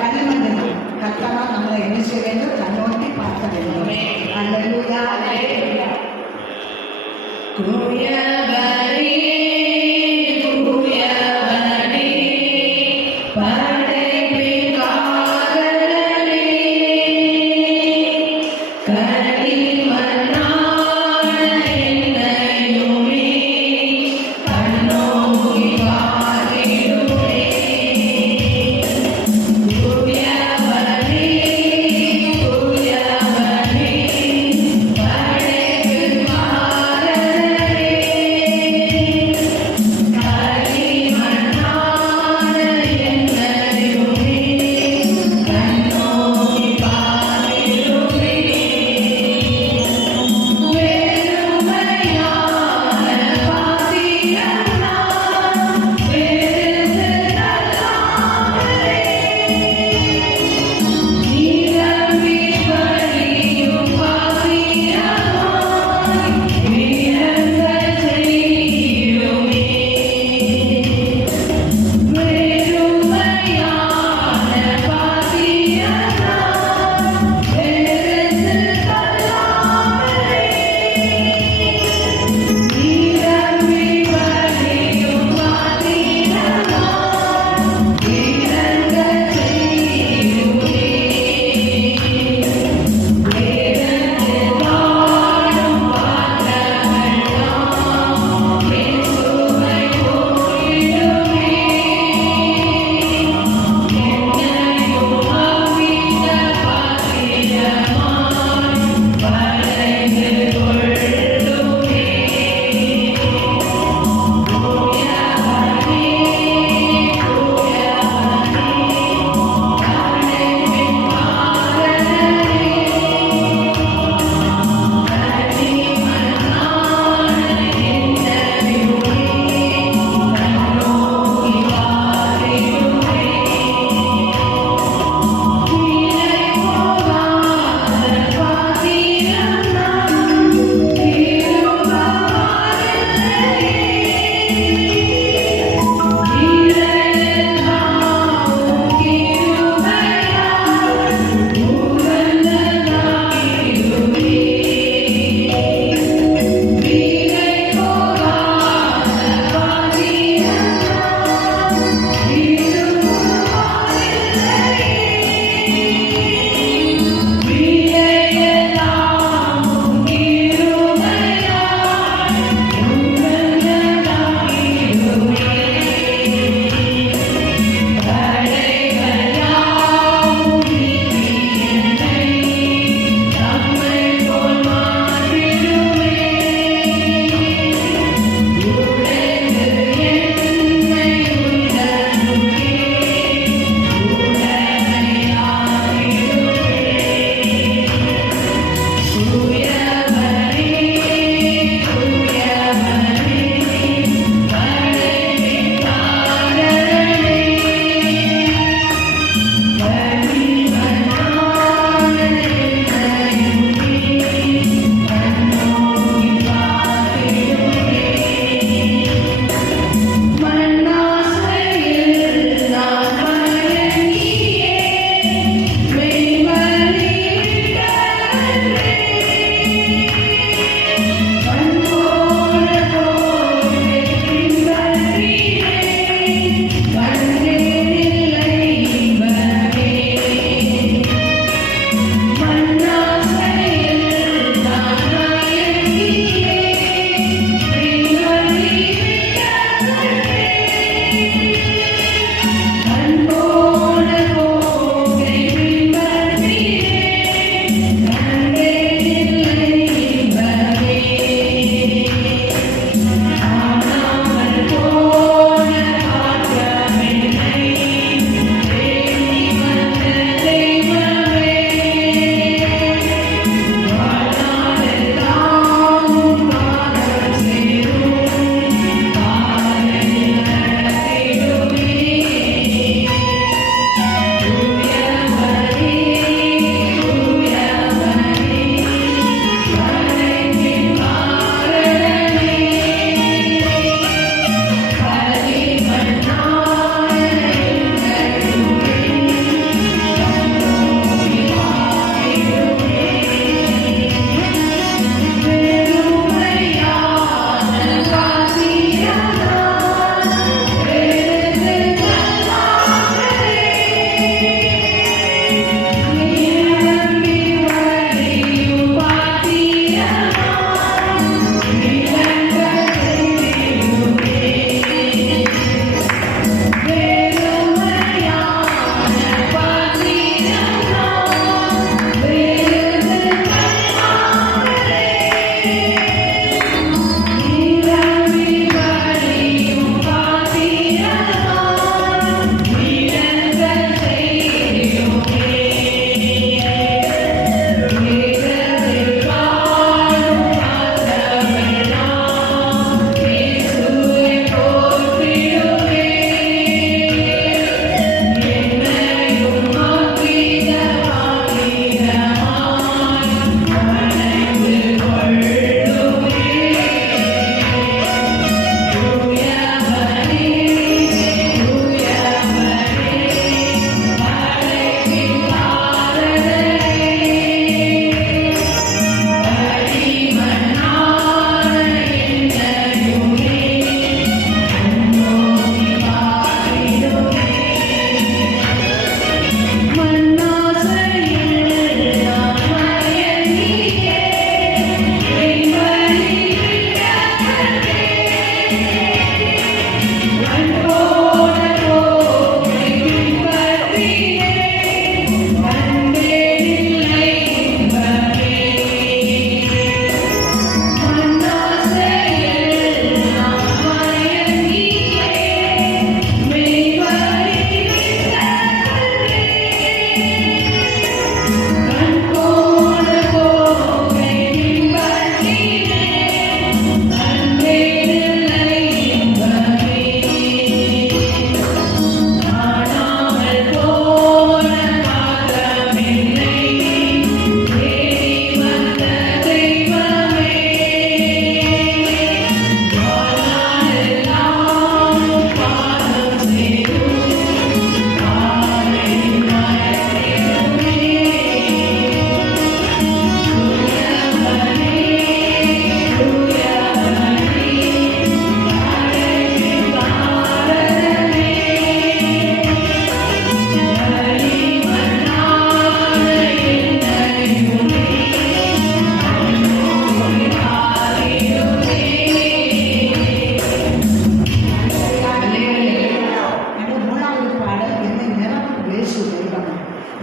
கண்மண்டலம் கர்த்தரா நம்மளை என்ன செய்ய வேண்டும்? கண்ணோக்கி பார்க்க வேண்டும். அல்லேலூயா.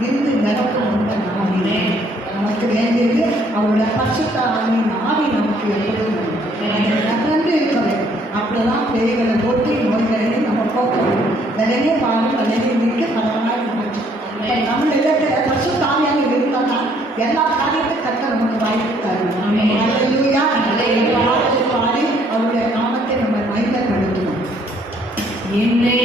இருந்து நிரப்பும் உண்மை நாவினே நமக்கு வேண்டியது அவருடைய பரிசுத்த ஆவியின் ஆவி நமக்கு எப்பொழுதும் நகர்ந்து இருக்க வேண்டும். அப்படிதான் பேய்களை போட்டு நோய்களையும் நம்ம போக்கணும். விலையே பாடு விலையே நீக்க பலனாக மாற்றி நம்ம இடத்துல பரிசுத்த ஆவியாக இருந்தால்தான் எல்லா காரியத்தையும் கற்க நமக்கு வாய்ப்பு தரும். பாடி அவருடைய நாமத்தை நம்ம மையப்படுத்தணும். என்னை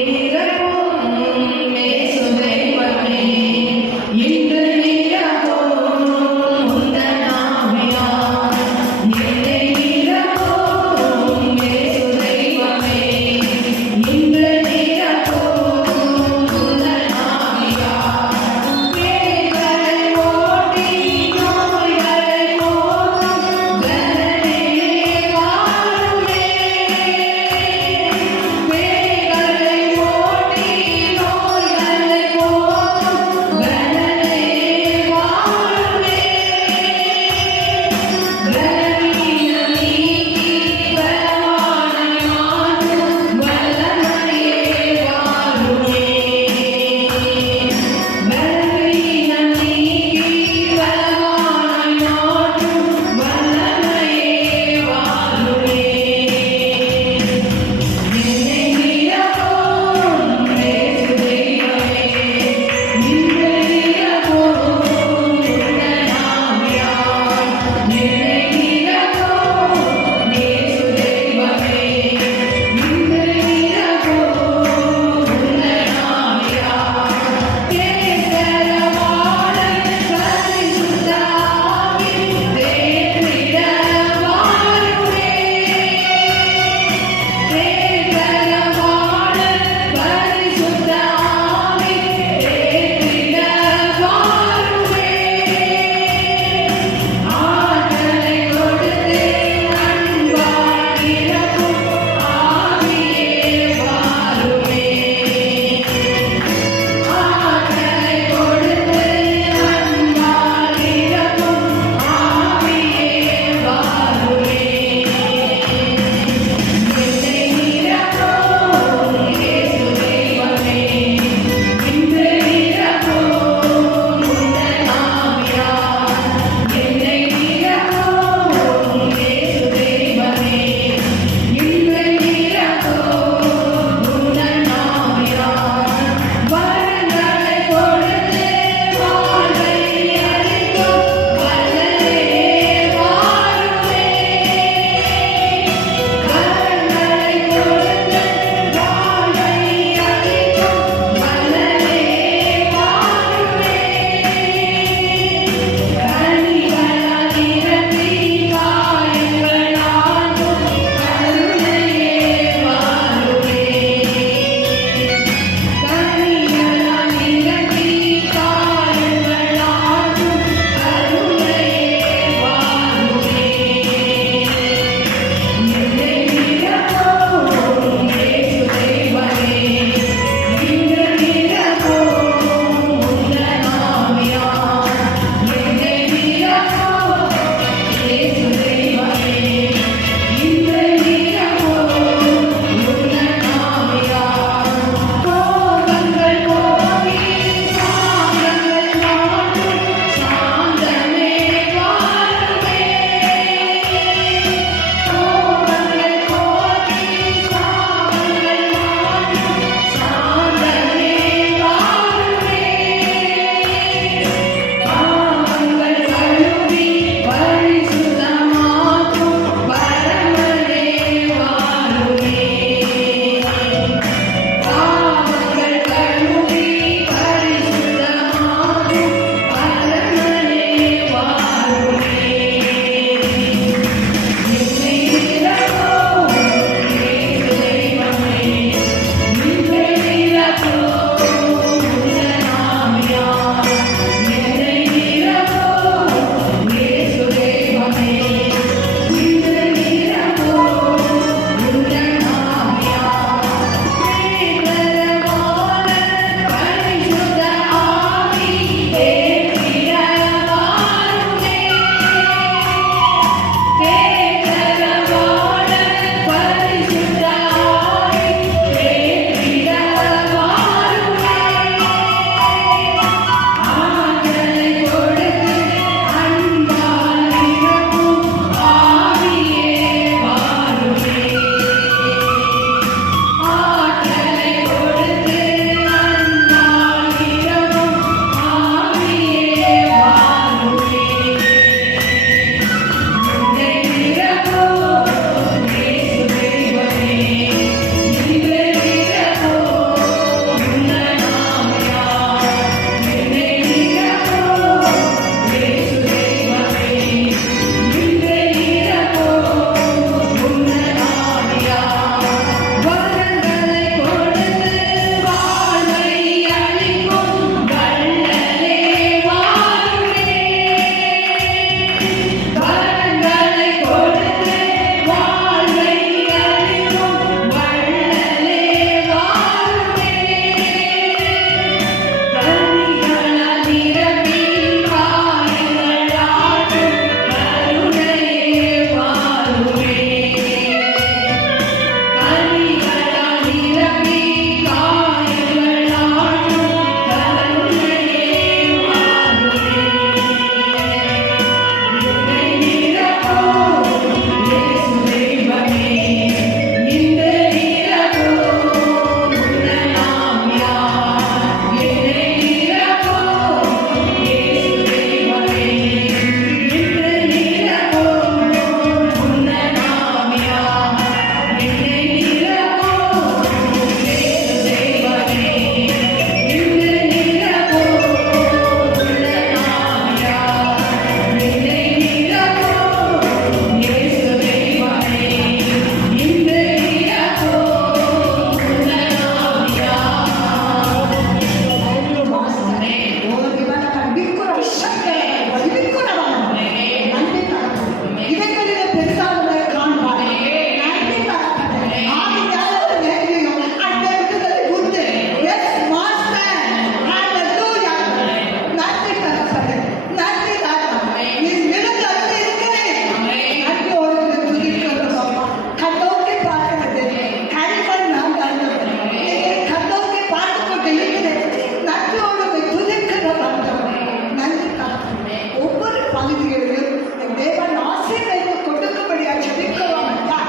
தாவீதுகளையும் என் தேவன் ஆசீர்வதித்து கொடுக்கும்படியாக ஜெபிக்கிறோம் ஐயா.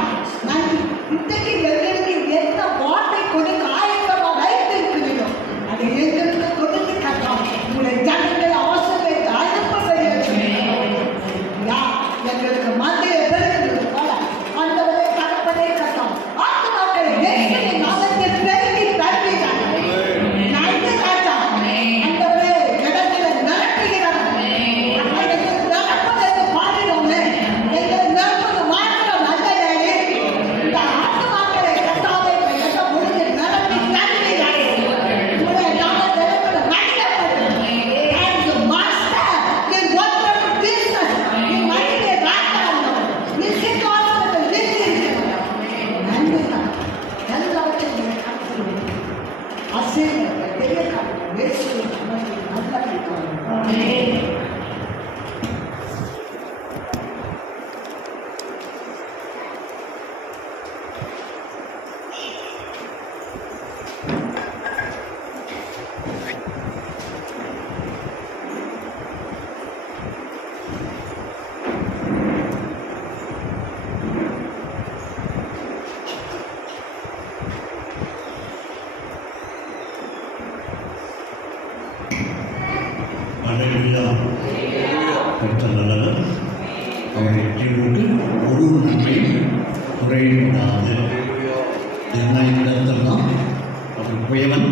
நன்றி. இன்றைக்கு எங்களுக்கு எந்த வார்த்தை கொடுக்க ஆயத்தமா வைத்திருக்கிறீர்களோ அதை எங்களுக்கு கொடுத்து கட்டோம். உங்களுடைய ஜனங்களை ஆசீர்வதித்து அனுப்பும்படியாக ஜெபிக்கிறோம் ஐயா. எங்களுக்கு மத்திய பெருகிறது போல ஆண்டவரே தகப்பனே கட்டோம். ஆத்துமாக்களை இயேசுவின் நாமத்தில் பெருக்கி தருவீர்கள். நன்றி ராஜா. ஆண்டவரே இடத்துல நடத்துகிறார். எங்களுக்கு நடப்பதற்கு பாடினோமே. எங்களுக்கு நடப்பது மாத்திரம் அல்ல. இந்த ஆத்துமாக்களை கட்டாவை எட்ட முடிஞ்சு நடத்தி தருவீர்கள். உங்களுடைய நாமத்தில் மகிழப்படும். And the master will work for business. You might be ராஜா. நீ சிங்காசனத்தில் வீற்றிருக்கிறாய். நன்றி தான். எல்லாவற்றையும் ஆசீர்வாதத்தை பெரிய காரியம் இயேசுவின் நாமத்தில் நல்ல பிதாவே. அல்லேலூயா. கர்த்தர் நல்லவர். அவரை ஜீவனுக்கு ஒரு நன்மையும் குறையக்கூடாது. கர்த்தர் தான் அவர் குயவன்,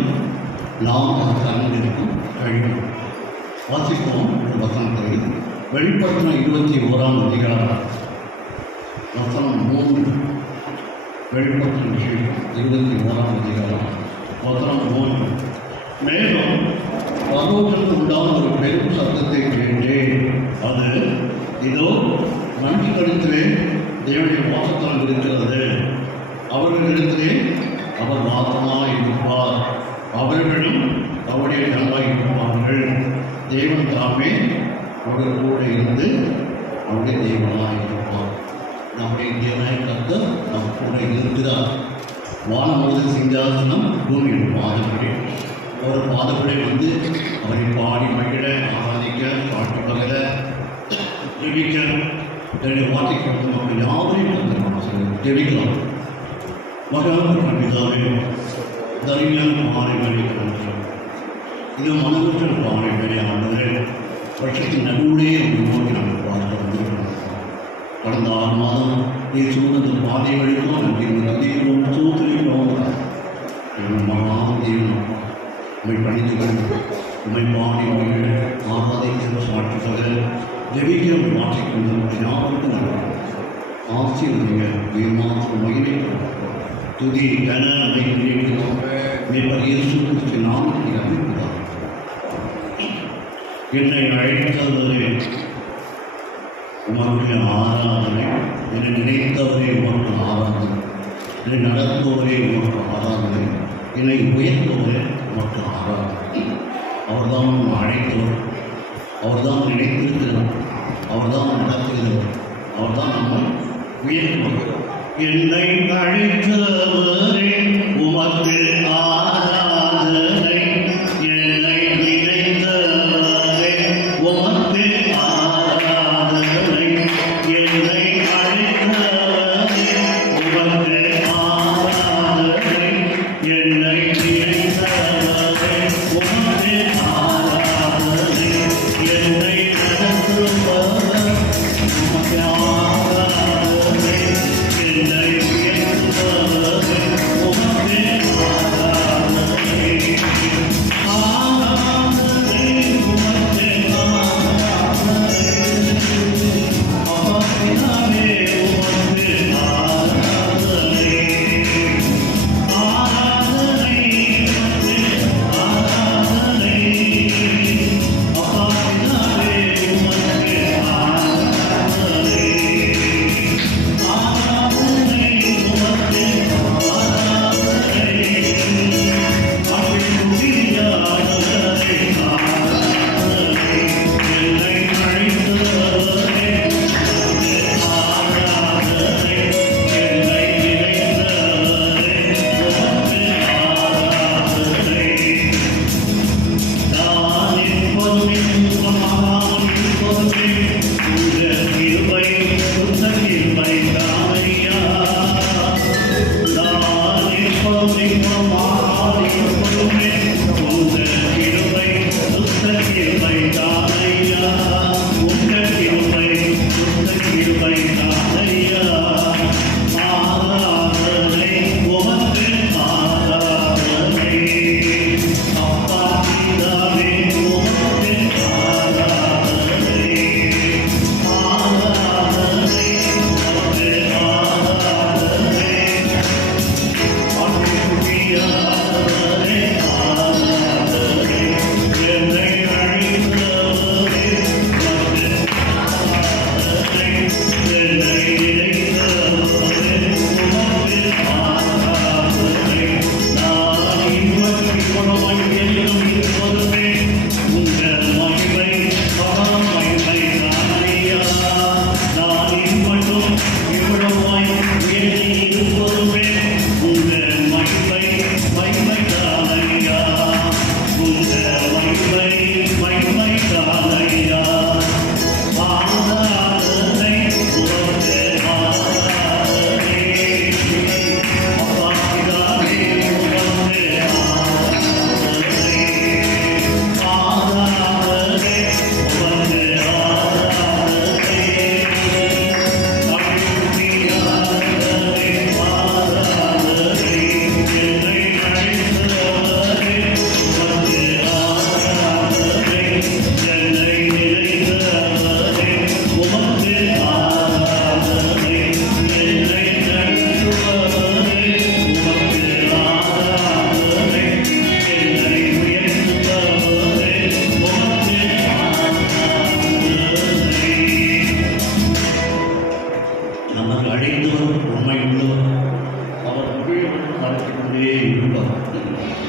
நாம் அவர் அறிந்திருக்கும் கழிவு. வாசிப்போம் ஒரு வசனத்தை. வெளிப்படுத்தின 21ஆம் அதிகாரம் வசனம் 3. வெளிப்படுத்தின 21ஆம் அதிகாரம் வசனம் 3. மேலும் பரலோகத்தில் உண்டான ஒரு பெரும் சத்தத்தை கேட்டேன். அது இதோ மனுஷனிடத்திலே தேவனுடைய வாசத்தலம் இருக்கிறது. அவர்களிடத்திலே அவர் வாசமாக இருப்பார். அவர்களும் அவருடைய ஜனமாய் இருப்பார்கள். தேவன் தாமே அவர்கள் கூட இருந்து அவருடைய தேவனாக இருப்பார். நம்முடைய தேவனாய் கர்த்தர் நம் கூட இருக்கிறார். வானமது சிங்காசனம் பூமியின் பாதப்படி. ஒரு பாதப்படி வந்து அவரை பாடி மகிழ ஆராதிக்க பாட்டு பகல ஜெபிக்க என்னுடைய வார்த்தைக்கு மக்கள் யாரையும் ஜெபிக்கலாம். மகான் கண்டிதாவே தரிமையான பாறை வெளியிட்டு இது மனமுற்ற பாறை வெளியானது வருஷத்தின் நடுவுடைய நோக்கி நாங்கள் பார்த்து வந்திருக்கிறோம். கடந்த 6 மாதம் நீ சூழ்ந்த பாதை வழிக்கும் நன்றி நதிக்கிறோம், சூத்திரிக்கிறோம். மகாதேவன் உண்மை பணித்துகள் உண்மை பாடி மொழிகள் ஆராதிக்கிற சாற்றுகள் ஜெபிக்கிற மாற்றிக்கொண்டு ஞாபகத்தில் நடக்கும். ஆசிரியருடைய உயர்மாற்ற மகிழை துதி கன நினைக்கிறோம். இயேசு கிறிஸ்து நாமத்தில் அறிவிக்கிறார். என்னை அழைத்தவரே உமக்கு ஆராதனை, என்னை நினைத்தவரே உமக்கு ஆராதனை, என்னை நடத்துவரே உமக்கு ஆராதனை, என்னை உயர்த்தவரே உமக்கு ஆராதனை. அவர்தான் நம்ம அழைத்தவர், அவர்தான் நினைத்திருக்கிறவர், அவர்தான் நடத்துகிறவர், அவர்தான் நம்ம உயர்த்துவார். என்னை அழைத்தவரே உமக்கு ஆராதனை, என்னை நினைத்தவரே உமக்கு ஆராதனை, என்னை அழைத்தவரே உமக்கு ஆராதனை, என்னை நினைத்தவரே உமக்கு ஆராதனை, என்னை நடத்துபவர் உமக்கு ஆராதனை, என்னை உயர்த்துபவர்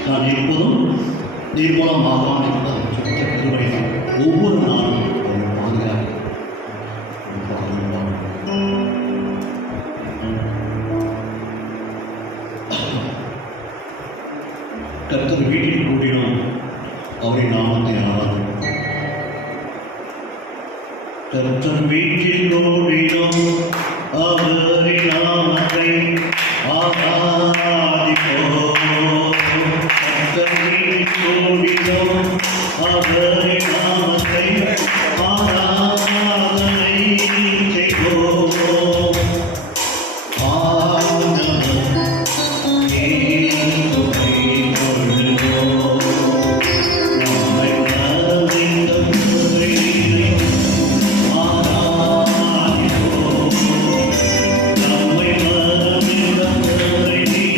நான் எப்போதும் தீர்மானமாக ஒவ்வொரு நாளும் ஒரு பாதுகாப்பு கர்த்தர் வீட்டில் கூட்டினோம் அவரின் நாமத்தை ஆராதனை. கர்த்தர் வீட்டில் கூடினோம் அவரின் நாமத்தை ஆராதிப்போம். கர்த்தர் வீட்டில் கூடினோம் அவரின் நாமத்தை ஆராதனை செய்வோம். Thank you.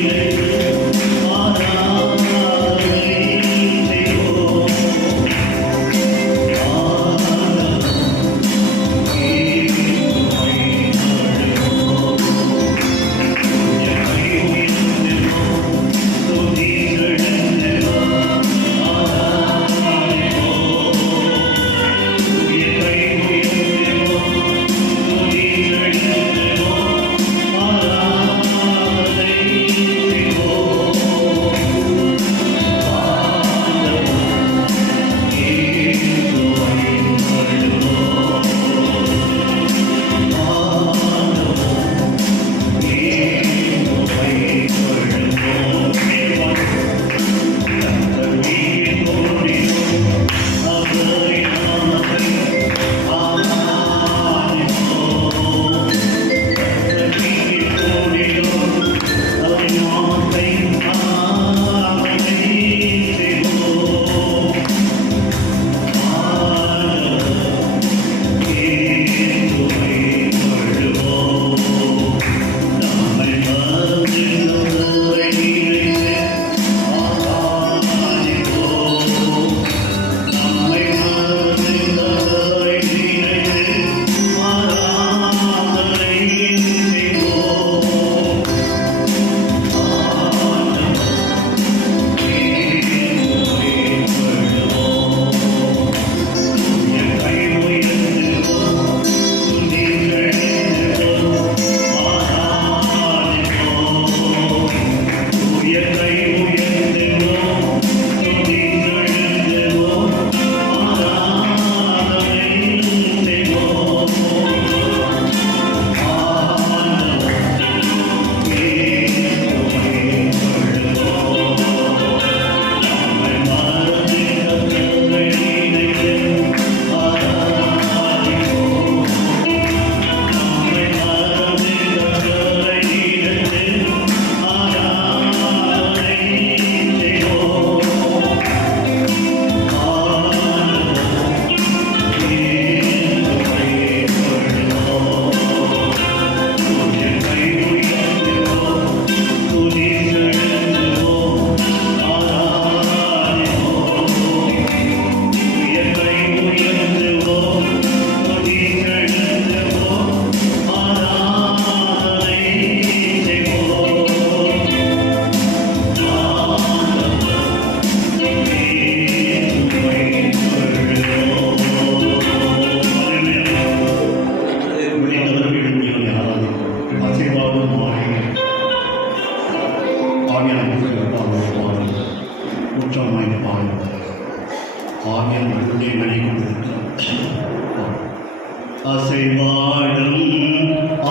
அசைவாடும்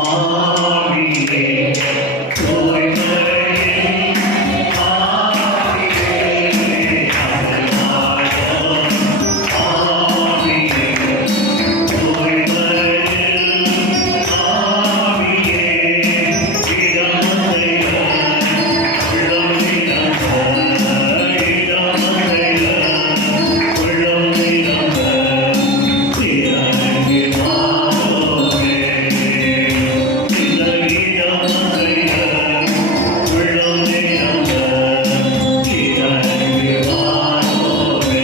ஆவியே தூய்மையின் ஆவியே அசைவாடும் ஆவியே தூய்மையின் ஆவியே இடமதைய உள்ளமிழந்த இடமதைய உள்ளமிழந்த திறனே வாரோவே இந்த இடமதைய உள்ளமிழந்த திறனே வாரோவே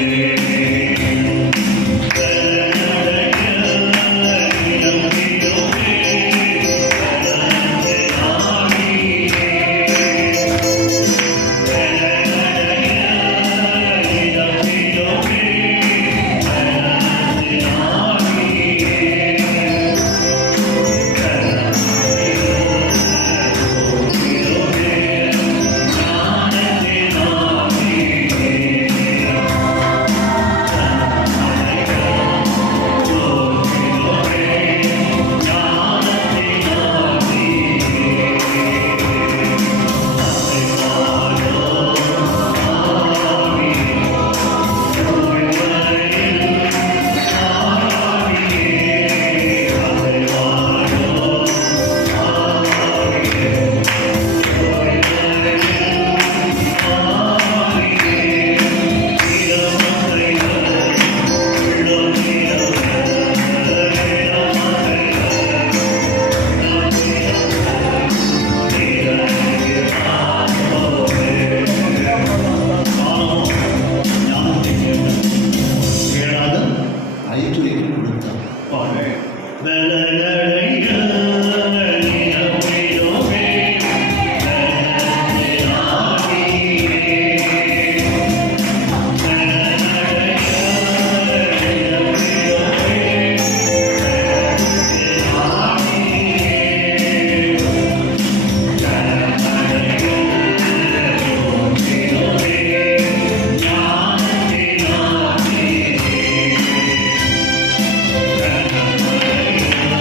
ஐத்துரைக்கு கொடுத்தார்.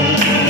Yeah.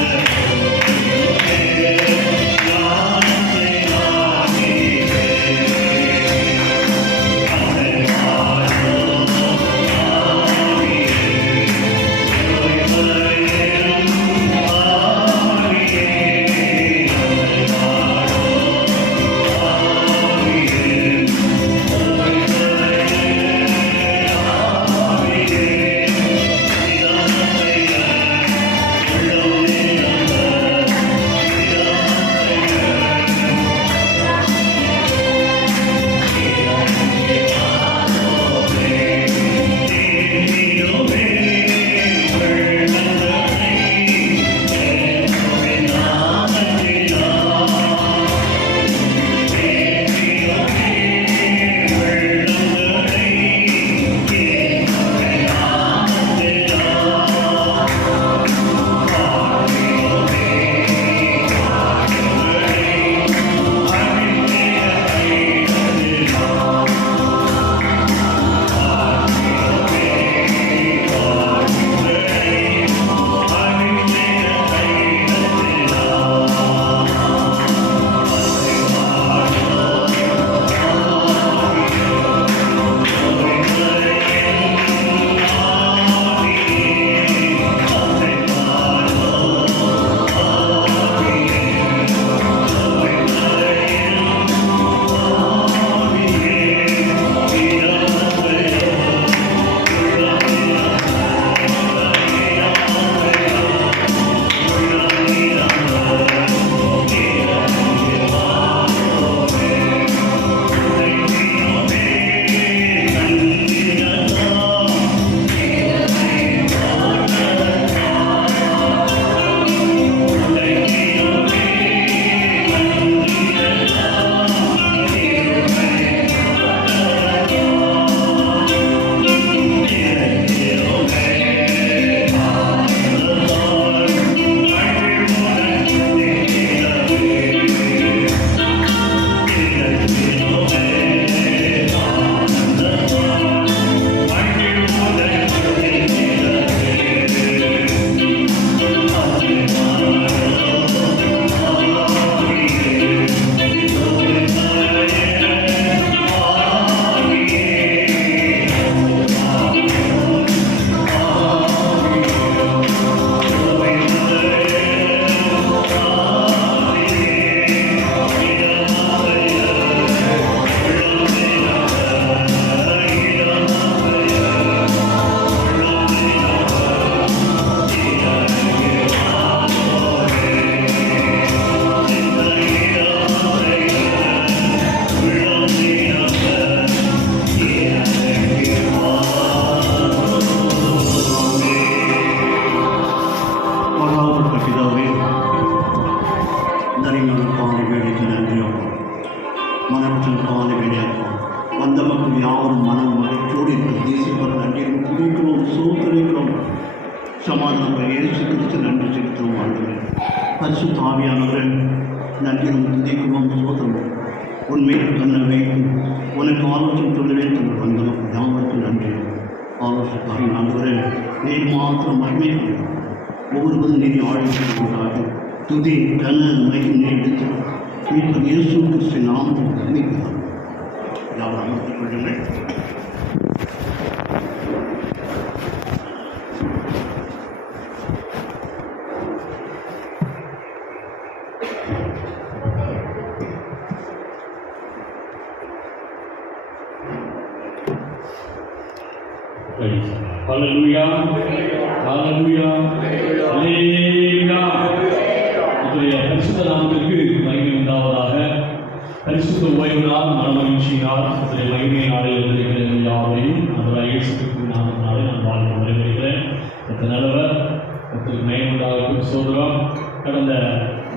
சமாதானம் இயேசு கிறிஸ்து நன்றி செலுத்தும் ஆண்டவரே. பரிசுத்த ஆவியானவரே, நன்றியும் துதிக்கும் சோதரம் உண்மையில் தன்னை வைத்து உனக்கு ஆலோசனை சொல்லவே தங்கள் வந்தோம். யாவருக்கும் நன்றி. ஆலோசனை ஆண்டவரே, நீர் மாத்திரம் மகிமை கொள்ளும். ஒவ்வொருவரும் நீதி ஆழ்ந்து துதி கன மகிமை எடுத்து மீட்பர் இயேசு கிறிஸ்து நாமத்தில் அறிவிக்கிறார். யார் அமர்த்திக் கொள்ளுங்கள். Hallelujah. Hallelujah. Hallelujah. உங்களுடைய பரிசுத்த நாமத்திற்கு மகிமை உண்டாவதாக. பரிசுத்த ஓய்வு நாள் மனமகிழ்ச்சியினால் உங்களுடைய மகிமை நாளில் வந்திருக்கிற யாவையும் அதனால் இயேசுக்கு நாமத்தினாலே நான் வாழ்ந்து வரவேற்கிறேன். நல்லவர் மகிமை உண்டாகும் சோதரம். கடந்த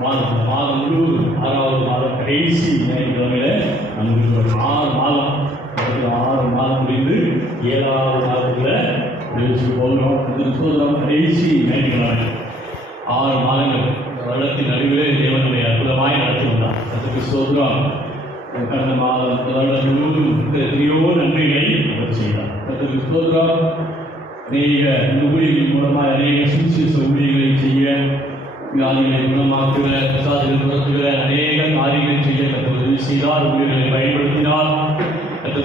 மாதம் முழுவதும் 6வது மாதம் கடைசி ஞாயிற்றுக்கிழமையில நமக்கு 6 மாதம் முடிந்து 7வது மாதத்தில் போகிறோம். சோதரம் கடைசி ஞாயிற்றுக்கிழமை 6 மாதங்கள் வருடத்தின் நடுவிலே தேவனுடைய அற்புதமாய் நடத்தி வந்தார். அதற்கு சோதரம் கடந்த மாதம் வருடம் முழுவதும் எத்தனையோ நன்மைகளை அவர் செய்தார். அதற்கு சோதரம் அநேக ஊழியர்கள் மூலமாக அநேக சுவிசேஷ ஊழியர்களை செய்ய, வியாதிகளை குணமாக்குகிற, பிரசாதங்களை துரத்துகிற அநேக காரியங்களை செய்ய உதவி செய்தார். ஊழியர்களை பயன்படுத்தினார்.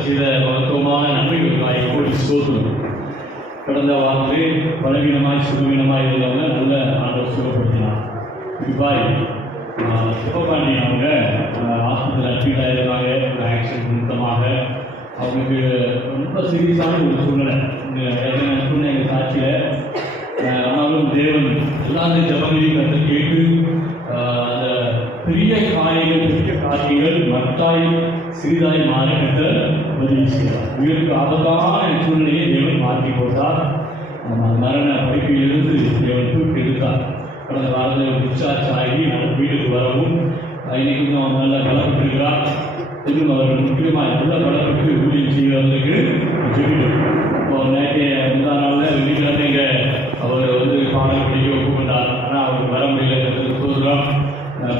செய்த மகத்துவமான நன்மைகளுக்காக கோடி சோதரம். கடந்த வாரத்திலே பலவீனமாய் சுகவீனமாய் இருந்தவங்க நல்ல ஆண்டவர் சுகப்படுத்தினார். துபாய் சிவபாண்டியன் அவங்க ஆஸ்பத்திரியில் அட்மிட் ஆகியிருந்தாங்க. ஆக்சிடென்ட் நிமித்தமாக அவங்களுக்கு ரொம்ப சீரியஸான ஒரு சூழ்நிலை எங்கள் சாட்சியில். ஆனாலும் தேவன் எல்லாத்தையும் ஜபங்களையும் கற்று கேட்டு அந்த பெரிய காரியங்கள் பெரிய காரியங்கள் மத்தாய் சிறிதாய் மாற கற்று உதவி செய்தார். உயிருக்கு ஆபத்தான சூழ்நிலையை தேவன் மாற்றி போட்டார். மரண படிப்பிலிருந்து தேவன் தூக்கி எடுத்தார். கடந்த காலத்தில் டிஸ்சார்ஜ் ஆகி நம்ம வீட்டுக்கு வரவும் இன்னைக்கு அவன் நல்ல பலப்பட்டிருக்கிறார். இன்னும் அவர் முக்கியமாக நல்ல பலப்பட்டு ஊழியம் செய்வதற்கு ஜெபிக்கும். இப்போ நேற்றைய முந்தா நாளில் வெள்ளிக்கிழமைங்க அவர் பாடல் படிக்க ஒப்புக்கொண்டார். ஆனால் அவருக்கு வர முடியல. சோதரம்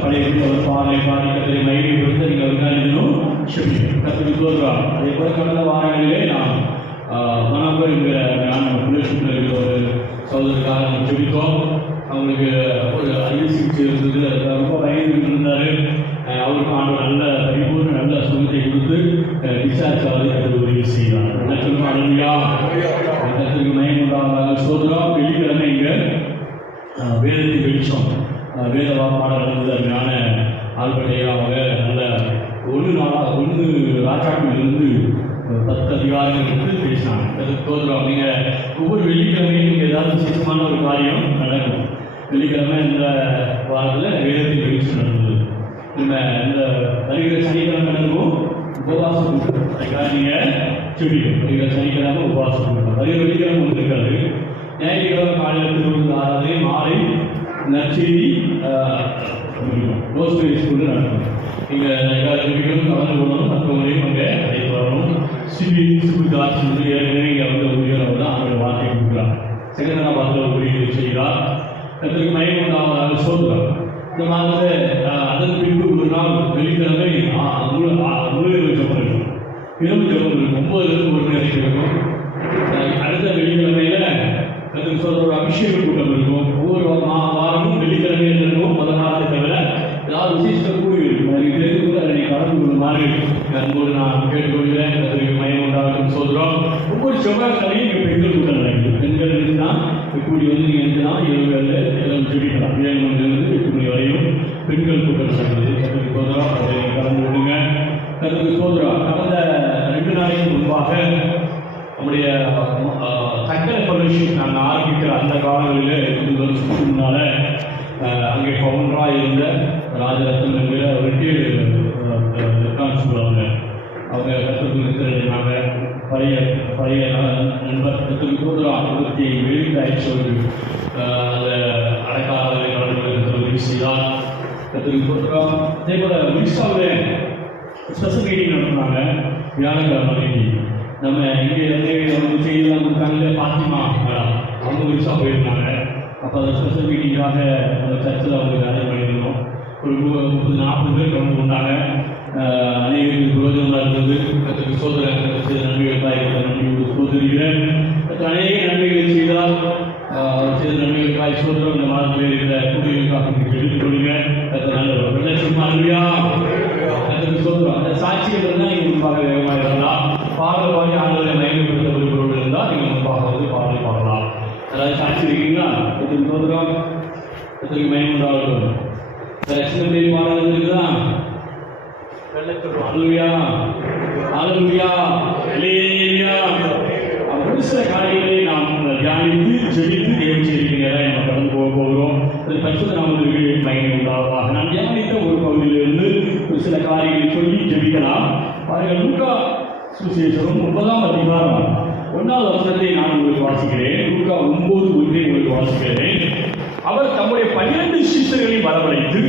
பழைய அவர் பாடலை பாடி கத்தரை மகிமை கொடுத்து நீங்கள் அவருக்காக கத்தரி சோதரம். அதே போல கடந்த வாரங்களிலே நாம் மனப்பர் என்கிற புலேஷனில் இருக்கிற ஒரு சகோதரருக்காக நம்ம ஜெபித்தோம். அவங்களுக்கு ஒரு அறுவை சிகிச்சை இருந்தது. ரொம்ப வயது இருந்தார். அவருக்கு ஆண்டு நல்ல பரிபூர்ண நல்ல சுகத்தை கொடுத்து டிஸ்சார்ஜ் ஆகுது. அது உதவி செய்கிறார். என்ன சொல்லுவோம்? அருமையா கத்தருக்கு மயம் உண்டாக சோதரம். வெள்ளிக்கிழமை இங்கே வேதத்தை வெளிச்சம் வேத பாடல் நடந்தது. அருமையான ஆல்படையா அவங்க நல்ல 1 ராஜாக்களிலிருந்து 10 அதிகாரங்கள் பேசினாங்க. சோதரம் நீங்கள் ஒவ்வொரு வெள்ளிக்கிழமையும் நீங்கள் ஏதாவது விசேஷமான ஒரு காரியம் நடக்கும். வெள்ளிக்கிழமை இந்த வாரத்தில் வேதத்தை வெளிச்சம் நடந்தது. இந்த வருகிற சனிக்கிழமை நடக்கும் உபவாசம் கொடுக்கும். அதுக்காக நீங்கள் செடிக்கும். வருகிற சனிக்கிழமை உபவாசம் கொடுக்கும். வருகிற வெள்ளிக்கிழமை ஒன்று இருக்காது. ஞாயிற்றுக்கிழமை காலையில் 6 மாலை நற்செய்தி ரோஸ்பெரி ஸ்கூலில் நடக்கும். நீங்கள் எல்லா செடிகளும் கலந்து கொள்ளணும். மற்றவங்களையும் அங்கே அழைத்து வரணும். சிபிதாஸ் ஏற்கனவே இங்கே ஊழியர் தான் அவருடைய வார்த்தையை கொடுக்குறாங்க. செகண்டா பார்த்து ஊழியர் செய்கிறார். அதற்கு மயம் உண்டாவதாக சோதரம். இந்த மாதத்தில் அதன் பின்பு ஒரு நாள் வெள்ளிக்கிழமை முழு ஜபம் இருக்கும். இரவு ஜபம் இருக்கும். 9 1 மணிக்கு இருக்கும். அடுத்த வெள்ளிக்கிழமையில் அதற்கு சொல்கிற ஒரு அபிஷேக கூட்டம் இருக்கும். ஒவ்வொரு வாரமும் வெள்ளிக்கிழமையில் இருக்கும். முதல் வாரத்தை தவிர ஏதாவது விசேஷ கூடி இருக்கும். அதுக்கு தெரிந்து கூட அதை கலந்து கொள்ளுமாறு அன்போடு நான் கேட்டுக்கொள்கிறேன். அதற்கு மயம் உண்டாகும் சோதரம். ஒவ்வொரு செவ்வாய்க்கிழமையும் இங்கே பெண்கள் கூட்டம் நடக்குது. பெண்கள் இருந்தால் கூடி நீங்கள் இருந்துன்னா இரவு செடிக்கலாம். 7 மணிலிருந்து 8 மணி வரையும் பெண்கள் கூட்டம் நடக்குது. அதற்கு சோதரம் அதை கலந்து கொள்ளுங்க. அதற்கு சோதரம் கடந்த 2 நாளைக்கு முன்பாக நம்முடைய சக்கரை ஃபெலோஷிப் நாங்கள் ஆரம்பிக்கிற அந்த காலங்களில் 2 வருஷத்துக்கு முன்னால் அங்கே பவுண்டராக இருந்த ராஜரத்னம் என்கிற ரிட்டையர்டு இருக்கான்னு சொல்லுவாங்க. அவங்க கற்றுக்கு நிறுத்தினாங்க. பழைய நண்பர் சோதரம் 27 ஆயிடுச்சு. அந்த அடைக்காலங்களை கலந்து உதவி செய்தார். கற்றுக்கு சோதரம். அதே போல் ஒடிசாவில் ஸ்பெஷல் மீட்டிங் நடத்துனாங்க. வியாழக்கிழமை மீட்டிங் நம்ம இங்கே செய்தியெல்லாம் கொடுத்தாங்க. பாத்திமா அவங்க ஒடிசா போயிருந்தாங்க. அப்போ அந்த ஸ்பெஷல் மீட்டிங்காக அந்த சர்ச்சில் அவங்களுக்கு அரேஞ்ச் பண்ணியிருந்தோம். ஒரு 30-40 பேர் கலந்து கொண்டாங்க. அநேகருக்கு புரோஜனமாக இருந்தது. கர்த்தருக்கு ஸ்தோத்திரம். செய்த நன்மைகளுக்காக நன்றி ஸ்தோத்திரிக்கிறேன். அநேக நன்மைகளை செய்தால் செய்த நன்மைகளுக்காக ஸ்தோத்திரம். இந்த மாதத்தில் இருக்கிற கூடியவர்களுக்காக எடுத்துக்கொள்ளுங்க. கர்த்தர் நல்லவர். சும்மா இல்லையா? கர்த்தருக்கு ஸ்தோத்திரம். அந்த சாட்சிகள் இருந்தால் நீங்கள் முன்பாக வேகமாக இருக்கலாம். பாடல் பாடி ஆண்டவரை மயங்கப்படுத்த விரும்புகிறவர்கள் இருந்தால் நீங்கள் முன்பாக வந்து பாடலை பாடலாம். அதாவது சாட்சி இருக்கீங்களா? கர்த்தருக்கு ஸ்தோத்திரம். கர்த்தருக்கு மயம் உண்டாகட்டும். ரட்சணத்தை பாடல் இருக்குதா? அல்லேலூயா, அல்லேலூயா, அல்லேலூயா. ஒரு சில காரியங்களை நாம் தியானித்து ஜெபித்து தேவன் செய்திருக்கிறதை நம்ம கடந்து போகிறோம். அது பரிசுத்த நாமத்திற்கு மகிமை உண்டாவதாக. நான் தியானித்த ஒரு பகுதியிலிருந்து ஒரு சில காரியங்களை சொல்லி ஜெபிக்கலாம். பாருங்கள், லூக்கா சுவிசேஷம் 9ஆம் அதிகாரம் 1வது வசனத்தை நான் உங்களுக்கு வாசிக்கிறேன். லூக்கா 9:1 உங்களுக்கு வாசிக்கிறேன். அவர் தம்முடைய 12 சீஷர்களை வரவழைத்து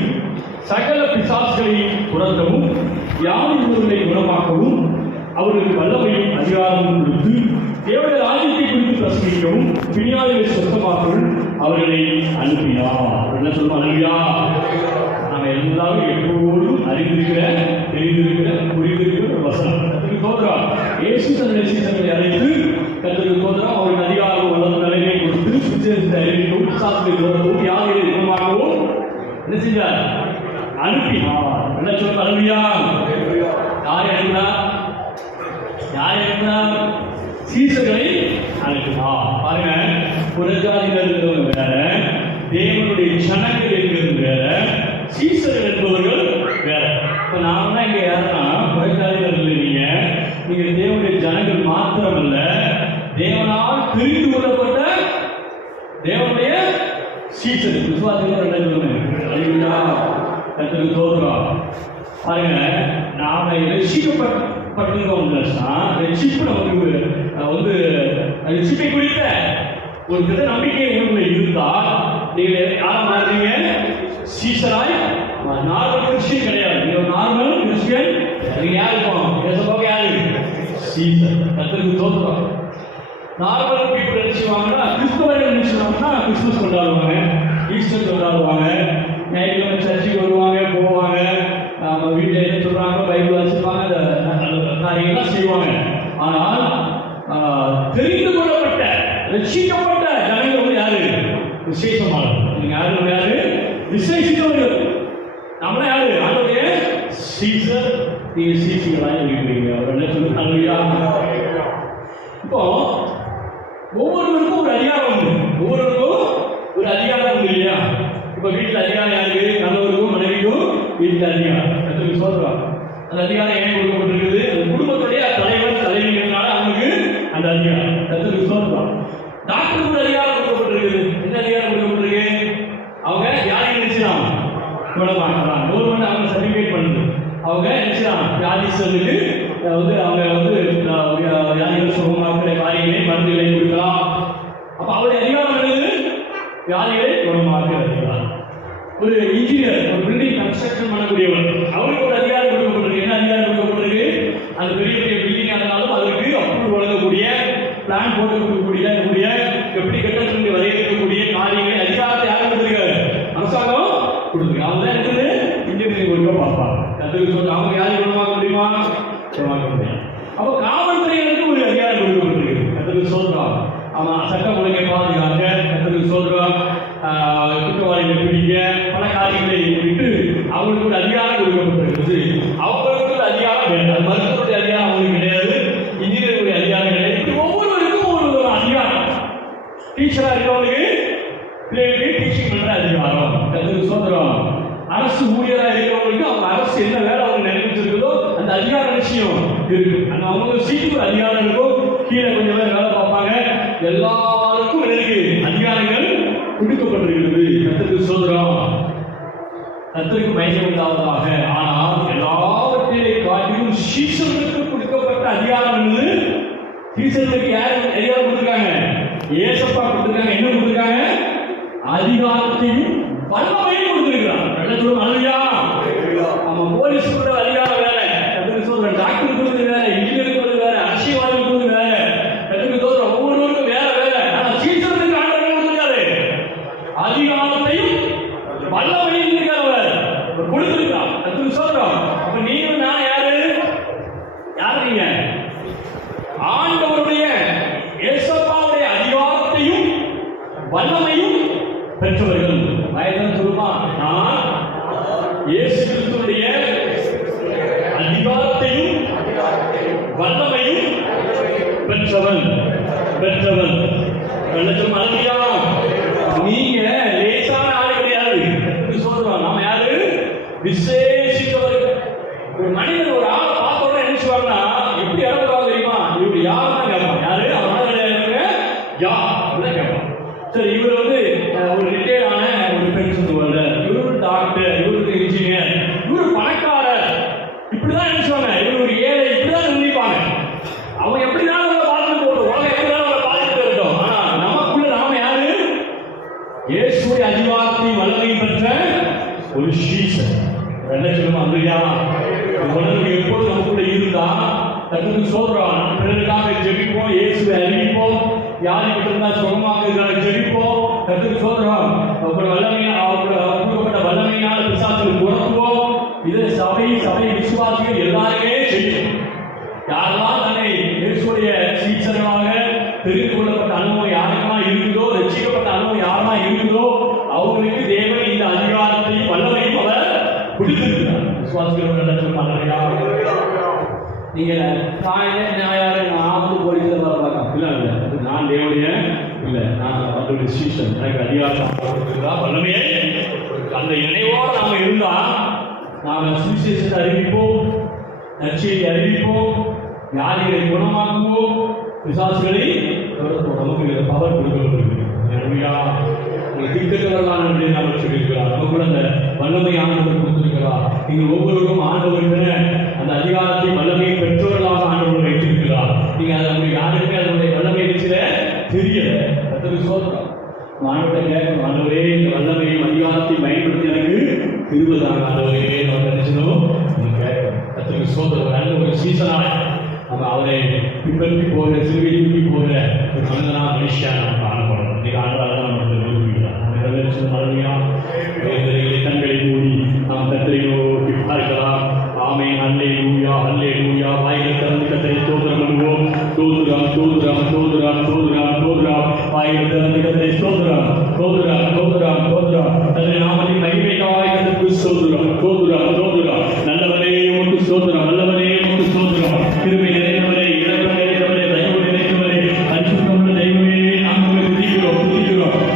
சகல பிசாசுகளையும் துரத்தவும் வியாதிகளை குணமாக்கவும் அவர்களுக்கு வல்லமையும் அதிகாரமும் கொடுத்து தேவனுடைய ராஜ்யத்தை குறித்து பிரசங்கிக்கவும் பிணியாளிகளை சுத்தமாக்கவும் அவர்களை அனுப்பினார். என்ன சொல்லுவாங்க? நாம் எல்லாரும் எப்போதும் அறிந்திருக்கிற, தெரிந்திருக்கிற, புரிந்திருக்கிற ஒரு வசனம். கர்த்தருக்கு ஸ்தோத்திரம். இயேசு தன்னுடைய சீஷர்களை அழைத்து கர்த்தருக்கு ஸ்தோத்திரம் அவருக்கு அதிகாரம் வல்லமை நிலைமை கொடுத்து சுவிசேஷத்தை அறிவிக்கவும் பிசாசுகளை துரத்தவும் வியாதிகளை குணமாக்கவும் என்ன செஞ்சார்? அனுப்பினார். என்ன சொல்ல? அல்லேலூயா. யாரை அனுப்பினார்? யாரை அனுப்பினார்? சீசர்களை அனுப்பினார். பாருங்க, புறஜாதிகள் இருக்கிறவங்க வேற, தேவனுடைய ஜனங்கள் இருக்கிறது வேற, சீசர்கள் என்பவர்கள் வேற. இப்ப நாம தான் இங்க யாருன்னா புறஜாதிகள் இல்லைங்க. நீங்க தேவனுடைய ஜனங்கள் மாத்திரமல்ல, தேவனால் தெரிந்து கொள்ளப்பட்ட தேவனுடைய சீசர். விசுவாசிகள் என்ன சொல்லுங்க? அல்லேலூயா. கர்த்தருக்கு ஸ்தோத்திரம். பாருங்க, நாம ரட்சிக்கப்பட்டிருந்தோம்னா ரட்சிப்பு நமக்கு வந்து ரட்சிப்பை குறித்த ஒரு வித நம்பிக்கை உங்களுக்கு இருந்தால் நீங்கள் யாரை மாறுறீங்க? சீசராய். நார்மல் கிறிஸ்டியன் கிடையாது. நீங்க நார்மல் கிறிஸ்டியன். நீங்க யாரு இருப்போம்? பேசப்போக யாரு? சீசர். கர்த்தருக்கு ஸ்தோத்திரம். நார்மல் பீப்புள் நினைச்சுவாங்கன்னா, கிறிஸ்தவர்கள் நினைச்சுவாங்கன்னா கிறிஸ்துமஸ் கொண்டாடுவாங்க, ஈஸ்டர் கொண்டாடுவாங்க, ஞாயிற்றுக்கிழமை சர்ச்சுக்கு வருவாங்க, போவாங்க, வீட்டில் என்ன சொல்றாங்க, பைபிள் வாசிப்பாங்க, அந்த காரியங்கள்லாம் செய்வாங்க. ஆனால் தெரிந்து கொள்ளப்பட்ட ரட்சிக்கப்பட்ட ஜனங்கள் வந்து யாரு? விசேஷமானவர். நீங்க யாரு? விசேஷித்தவர்கள். நம்மள யாரு? ஆண்டவருடைய சீசர். நீங்க சீசிகளாக இருக்கிறீங்க. அவர் என்ன சொல்லுங்க? அல்லேலூயா. இப்போ ஒவ்வொருவருக்கும் ஒரு அதிகாரம் உண்டு. ஒவ்வொருவருக்கும் ஒரு அதிகாரம் உண்டு இல்லையா? இப்ப வீட்டில் அதிகாரம் யாருக்கு? கணவருக்கும் மனைவிக்கும் வீட்டில் அதிகாரம். கர்த்தருக்கு ஸ்தோத்திரம். அந்த அதிகாரம் ஏன் கொடுக்கப்பட்டிருக்குது? குடும்பத்துடைய தலைவர் தலைவிங்கிறதுனால அவங்களுக்கு அந்த அதிகாரம். கர்த்தருக்கு ஸ்தோத்திரம். டாக்டருக்கு ஒரு அதிகாரம் கொடுக்கப்பட்டிருக்குது. என்ன அதிகாரம் கொடுக்கப்பட்டிருக்கு? அவங்க யாரையும் நினைச்சிடாம குணமாக்கலாம். கவர்மெண்ட் அவங்க சர்டிஃபிகேட் பண்ணுது. அவங்க நினைச்சிடாம வியாதிஸ்தர்களுக்கு வந்து அவங்க வந்து வியாதிகள் சுகமாக்குற காரியங்களை மருந்துகளை கொடுக்கலாம். அப்ப அவருடைய அதிகாரம் என்னது? வியாதிகளை குணமாக்குற அதிகாரம். ஒரு இன்ஜினியர், ஒரு பில்டிங் கன்ஸ்ட்ரக்ஷன் பண்ணக்கூடியவர், அவருக்கு ஒரு அதிகாரம் கொடுக்கப்பட்டிருக்கு. என்ன அதிகாரம் கொடுக்கப்பட்டிருக்கு? அந்த பெரிய பெரிய பில்டிங் ஆனாலும் அதற்கு அப்ரூவல் வழங்கக்கூடிய, பிளான் போட்டு கொடுக்கக்கூடிய, எப்படி கட்டணத்தை வரையறுக்கக்கூடிய காரியங்களை அதிகாரத்தை யார் கொடுத்துருக்காரு? அரசாங்கம் கொடுத்துருக்கு. அவங்க தான் இருக்குது இன்ஜினியரிங் ஒழுங்கா பார்ப்பாங்க. கற்றுக்கு சொல்லி அவங்க யாரும் குணமாக்க முடியுமா? குணமாக்க முடியாது. அப்போ காவல்துறைகளுக்கு ஒரு அதிகாரம் கொடுக்கப்பட்டிருக்கு. கற்றுக்கு சொல்றோம். ஆமா, சட்டம் ஒழுங்கை பாதுகாக்க, கற்றுக்கு சொல்றோம், குற்றவாளிகளை பிடிக்க, பல காரியங்களை விட்டு அவங்களுக்கு ஒரு அதிகாரம் கொடுக்கப்பட்டிருக்குது. அவங்களுக்கு ஒரு அதிகாரம் வேண்டாம். மருத்துவருடைய அதிகாரம் அவங்களுக்கு கிடையாது, இன்ஜினியருடைய அதிகாரம் கிடையாது. ஒவ்வொருவருக்கும் ஒரு அதிகாரம். டீச்சரா இருக்கவங்களுக்கு பிள்ளைகளுக்கு டீச்சிங் பண்ற அதிகாரம். கற்றுக்கு சொல்றோம். அரசு ஊழியரா இருக்கிறவங்களுக்கு அவங்க அரசு என்ன வேலை அவங்க நினைச்சிருக்குதோ அந்த அதிகார விஷயம் இருக்கு. அந்த அவங்க சீட்டுக்கு ஒரு அதிகாரம் இருக்கும். கீழே கொஞ்சம் பேர் வேலை பார்ப்பாங்க. எல்லாருக்கும் இருக்கு அதிகாரங்கள் கொடுக்கப்பட்டிருக்கிறது. கர்த்தருக்கு ஸ்தோத்திரம். கர்த்தருக்கு மகிமை உண்டாவதாக. ஆனால் எல்லாவற்றை காட்டிலும் சீசர்களுக்கு கொடுக்கப்பட்ட அதிகாரம் என்பது, சீசர்களுக்கு யார் அதிகாரம் கொடுத்திருக்காங்க? ஏசப்பா கொடுத்திருக்காங்க. என்ன கொடுத்திருக்காங்க? அதிகாரத்தையும் வல்லமையும் கொடுத்திருக்கிறார். அல்லேலூயா. நம்ம போலீஸ் கூட அதிகாரம் வேற, கர்த்தருக்கு ஸ்தோத்திரம். டாக்டர் கொடுத்தது வேற, இன்ஜினியர் கொடுத்தது வேற, அரசியல்வாதி கொடுத்தது வேற. கர்த்தருக்கு ஸ்தோத்திரம். ஒவ்வொருவருக்கும் வேற வேற. ஆனா சீசர்களுக்கு ஆண்டவர் கொடுத்திருக்காரு. வல்லமையும் பெற்றவர்கள். வயதான் சொல்லுமா, நான் இயேசு கிறிஸ்துவுடைய அதிகாரத்தையும் வல்லமையும் பெற்றவன். அழகியா, நீங்க லேசான ஆள் கிடையாது. சொல்றோம், நாம யாரு? விசேஷித்தவர்கள். ஒரு மனிதன் ஒரு ஆளை பார்த்த உடனே என்ன சொல்வாங்கன்னா, எப்படி இறங்குறாங்க தெரியுமா? இவரு யாருன்னு கேட்பான். யாரு? அவனால யார் அப்படிதான் கேட்பான். சரி, இவர் ஒரு ரிட்டையர்ட் ஆன ஒரு பெண் சொல்லுவாங்க, இவரு டாக்டர், இவருக்கு இன்ஜினியர், இவரு பணக்காரர், இப்படிதான் நினைச்சுவாங்க. இவர் ஒரு ஏழை, இப்படிதான் நினைப்பாங்க. அவங்க எப்படிதான் பார்த்துட்டு போட்டோம், உலகம் எப்படிதான் அவங்களை பார்த்துட்டு இருக்கோம். ஆனா நமக்குள்ள நாம யாரு? இயேசுவை அதிகாரத்தை வல்லமை பெற்ற ஒரு சீசன். என்ன சொல்லுமா, அங்கயா உலகம் எப்போது நமக்குள்ள இருந்தா தங்களுக்கு சொல்றோம், பிறருக்காக ஜெபிப்போம், இயேசுவை அறிவிப்போம், யாருக்கு இருந்தா சுகமாக ஜெபிப்போம், கத்துக்கு சொல்றோம், அவர்கள் வல்லமையா கொடுக்கப்பட்ட வல்லமையான பிசாசுகளை துரத்துவோம். இதை சபை விசுவாசிகள் எல்லாருமே செய்யும். யாரெல்லாம் தன்னை இயேசுடைய சீசர்களாக தெரிந்து கொள்ளப்பட்ட அனுபவம் யாருமா இருக்குதோ, ரட்சிக்கப்பட்ட அனுபவம் யாருமா இருக்குதோ, அவங்களுக்கு தேவன் இந்த அதிகாரத்தையும் வல்லமையும் அவர் கொடுத்திருக்கிறார். விசுவாசிகள் சொல்லுவாங்க, நீங்க நான் போலீஸ்ல பார்க்கலாம், இல்லை நான் தேவனுடைய இல்லை, நான் அவருடைய சீசன், எனக்கு அதிகாரம் வல்லமையே. அந்த இணைவோடு நாம இருந்தா நாம சுவிசேஷத்தை அறிவிப்போம், நற்செய்தியை அறிவிப்போம், வியாதிகளை குணமாக்குவோம், பிசாசுகளை நமக்கு பவர் கொடுக்கப்பட்டிருக்கு. திட்டத்தவர்களான நாம் சொல்லியிருக்கிறார். நமக்குள்ள அந்த வல்லமை ஆண்டவர் கொடுத்திருக்கிறார். நீங்கள் ஒவ்வொருவரும் ஆண்டவர் அந்த அதிகாரத்தை வல்லமையை பெற்றோர்களாக ஆண்டவர் வைத்திருக்கிறார். நீங்க அதை யாருக்குமே அதனுடைய வல்லமை இருக்கிற தெரியல. கர்த்தருக்கு ஸ்தோத்திரம். ஆண்டவரை கேட்கணும், ஆண்டவரே இந்த வல்லமையும் அதிகாரத்தையும் பயன்படுத்தி எனக்கு திருவதாக ஆண்டவரே நம்ம நினைச்சணும் கேட்கணும். கர்த்தருக்கு ஸ்தோத்திரம். நல்ல ஒரு சீசனாக நம்ம அவரை பின்பற்றி போகிற, சிறுவை தூக்கி போகிற ஒரு மனிதனா மனுஷியா நம்ம காணப்படணும். இன்னைக்கு ஆண்டவராக தான் நம்ம விரும்புகிறார். கண்களை மூடி நாம் கர்த்தரை நோக்கி பார்க்கலாம். ஆமென். அல்லேலூயா, அல்லேலூயா. வாய்களை திறந்து கர்த்தரை ஸ்தோத்திரம் பண்ணுவோம். ஸ்தோத்திரம், ஸ்தோத்திரம், ஸ்தோத்திரம், ஸ்தோத்திரம், ஸ்தோத்திரம். வாய்களை திறந்து கர்த்தரை ஸ்தோத்திரம், ஸ்தோத்திரம், ஸ்தோத்திரம், ஸ்தோத்திரம். கர்த்தருடைய நாமத்தின் மகிமைக்காய் கர்த்தருக்கு ஸ்தோத்திரம், ஸ்தோத்திரம், ஸ்தோத்திரம். நல்லவரே உமக்கு ஸ்தோத்திரம், நல்லவரே உமக்கு ஸ்தோத்திரம். கிருபை நிறைந்தவரே, இரக்கம் நிறைந்தவரே, தயவு நிறைந்தவரே, பரிசுத்தமுள்ள தெய்வமே, நாங்கள் துதிக்கிறோம், துதிக்கிறோம்.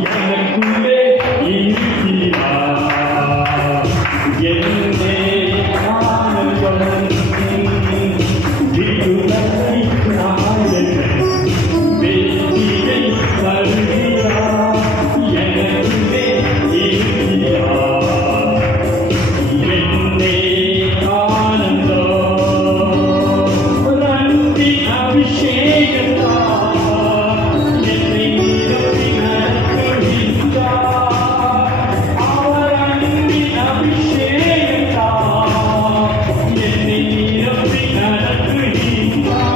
எனக்குள்ளே இருக்கிறார். என்னே ஆனந்தம் விடுதலை நாயகன் வெற்றியை தருகிறார். எனக்குள்ளே இருக்கிறார். என்னே ஆனந்தம் நன்றி அபிஷேகத்தார் என்னை நிரப்பி நடத்துகின்றார். அவர் அன்பி அபிஷேகத்தார் என்னை நிரப்பி நடத்துகின்றார்.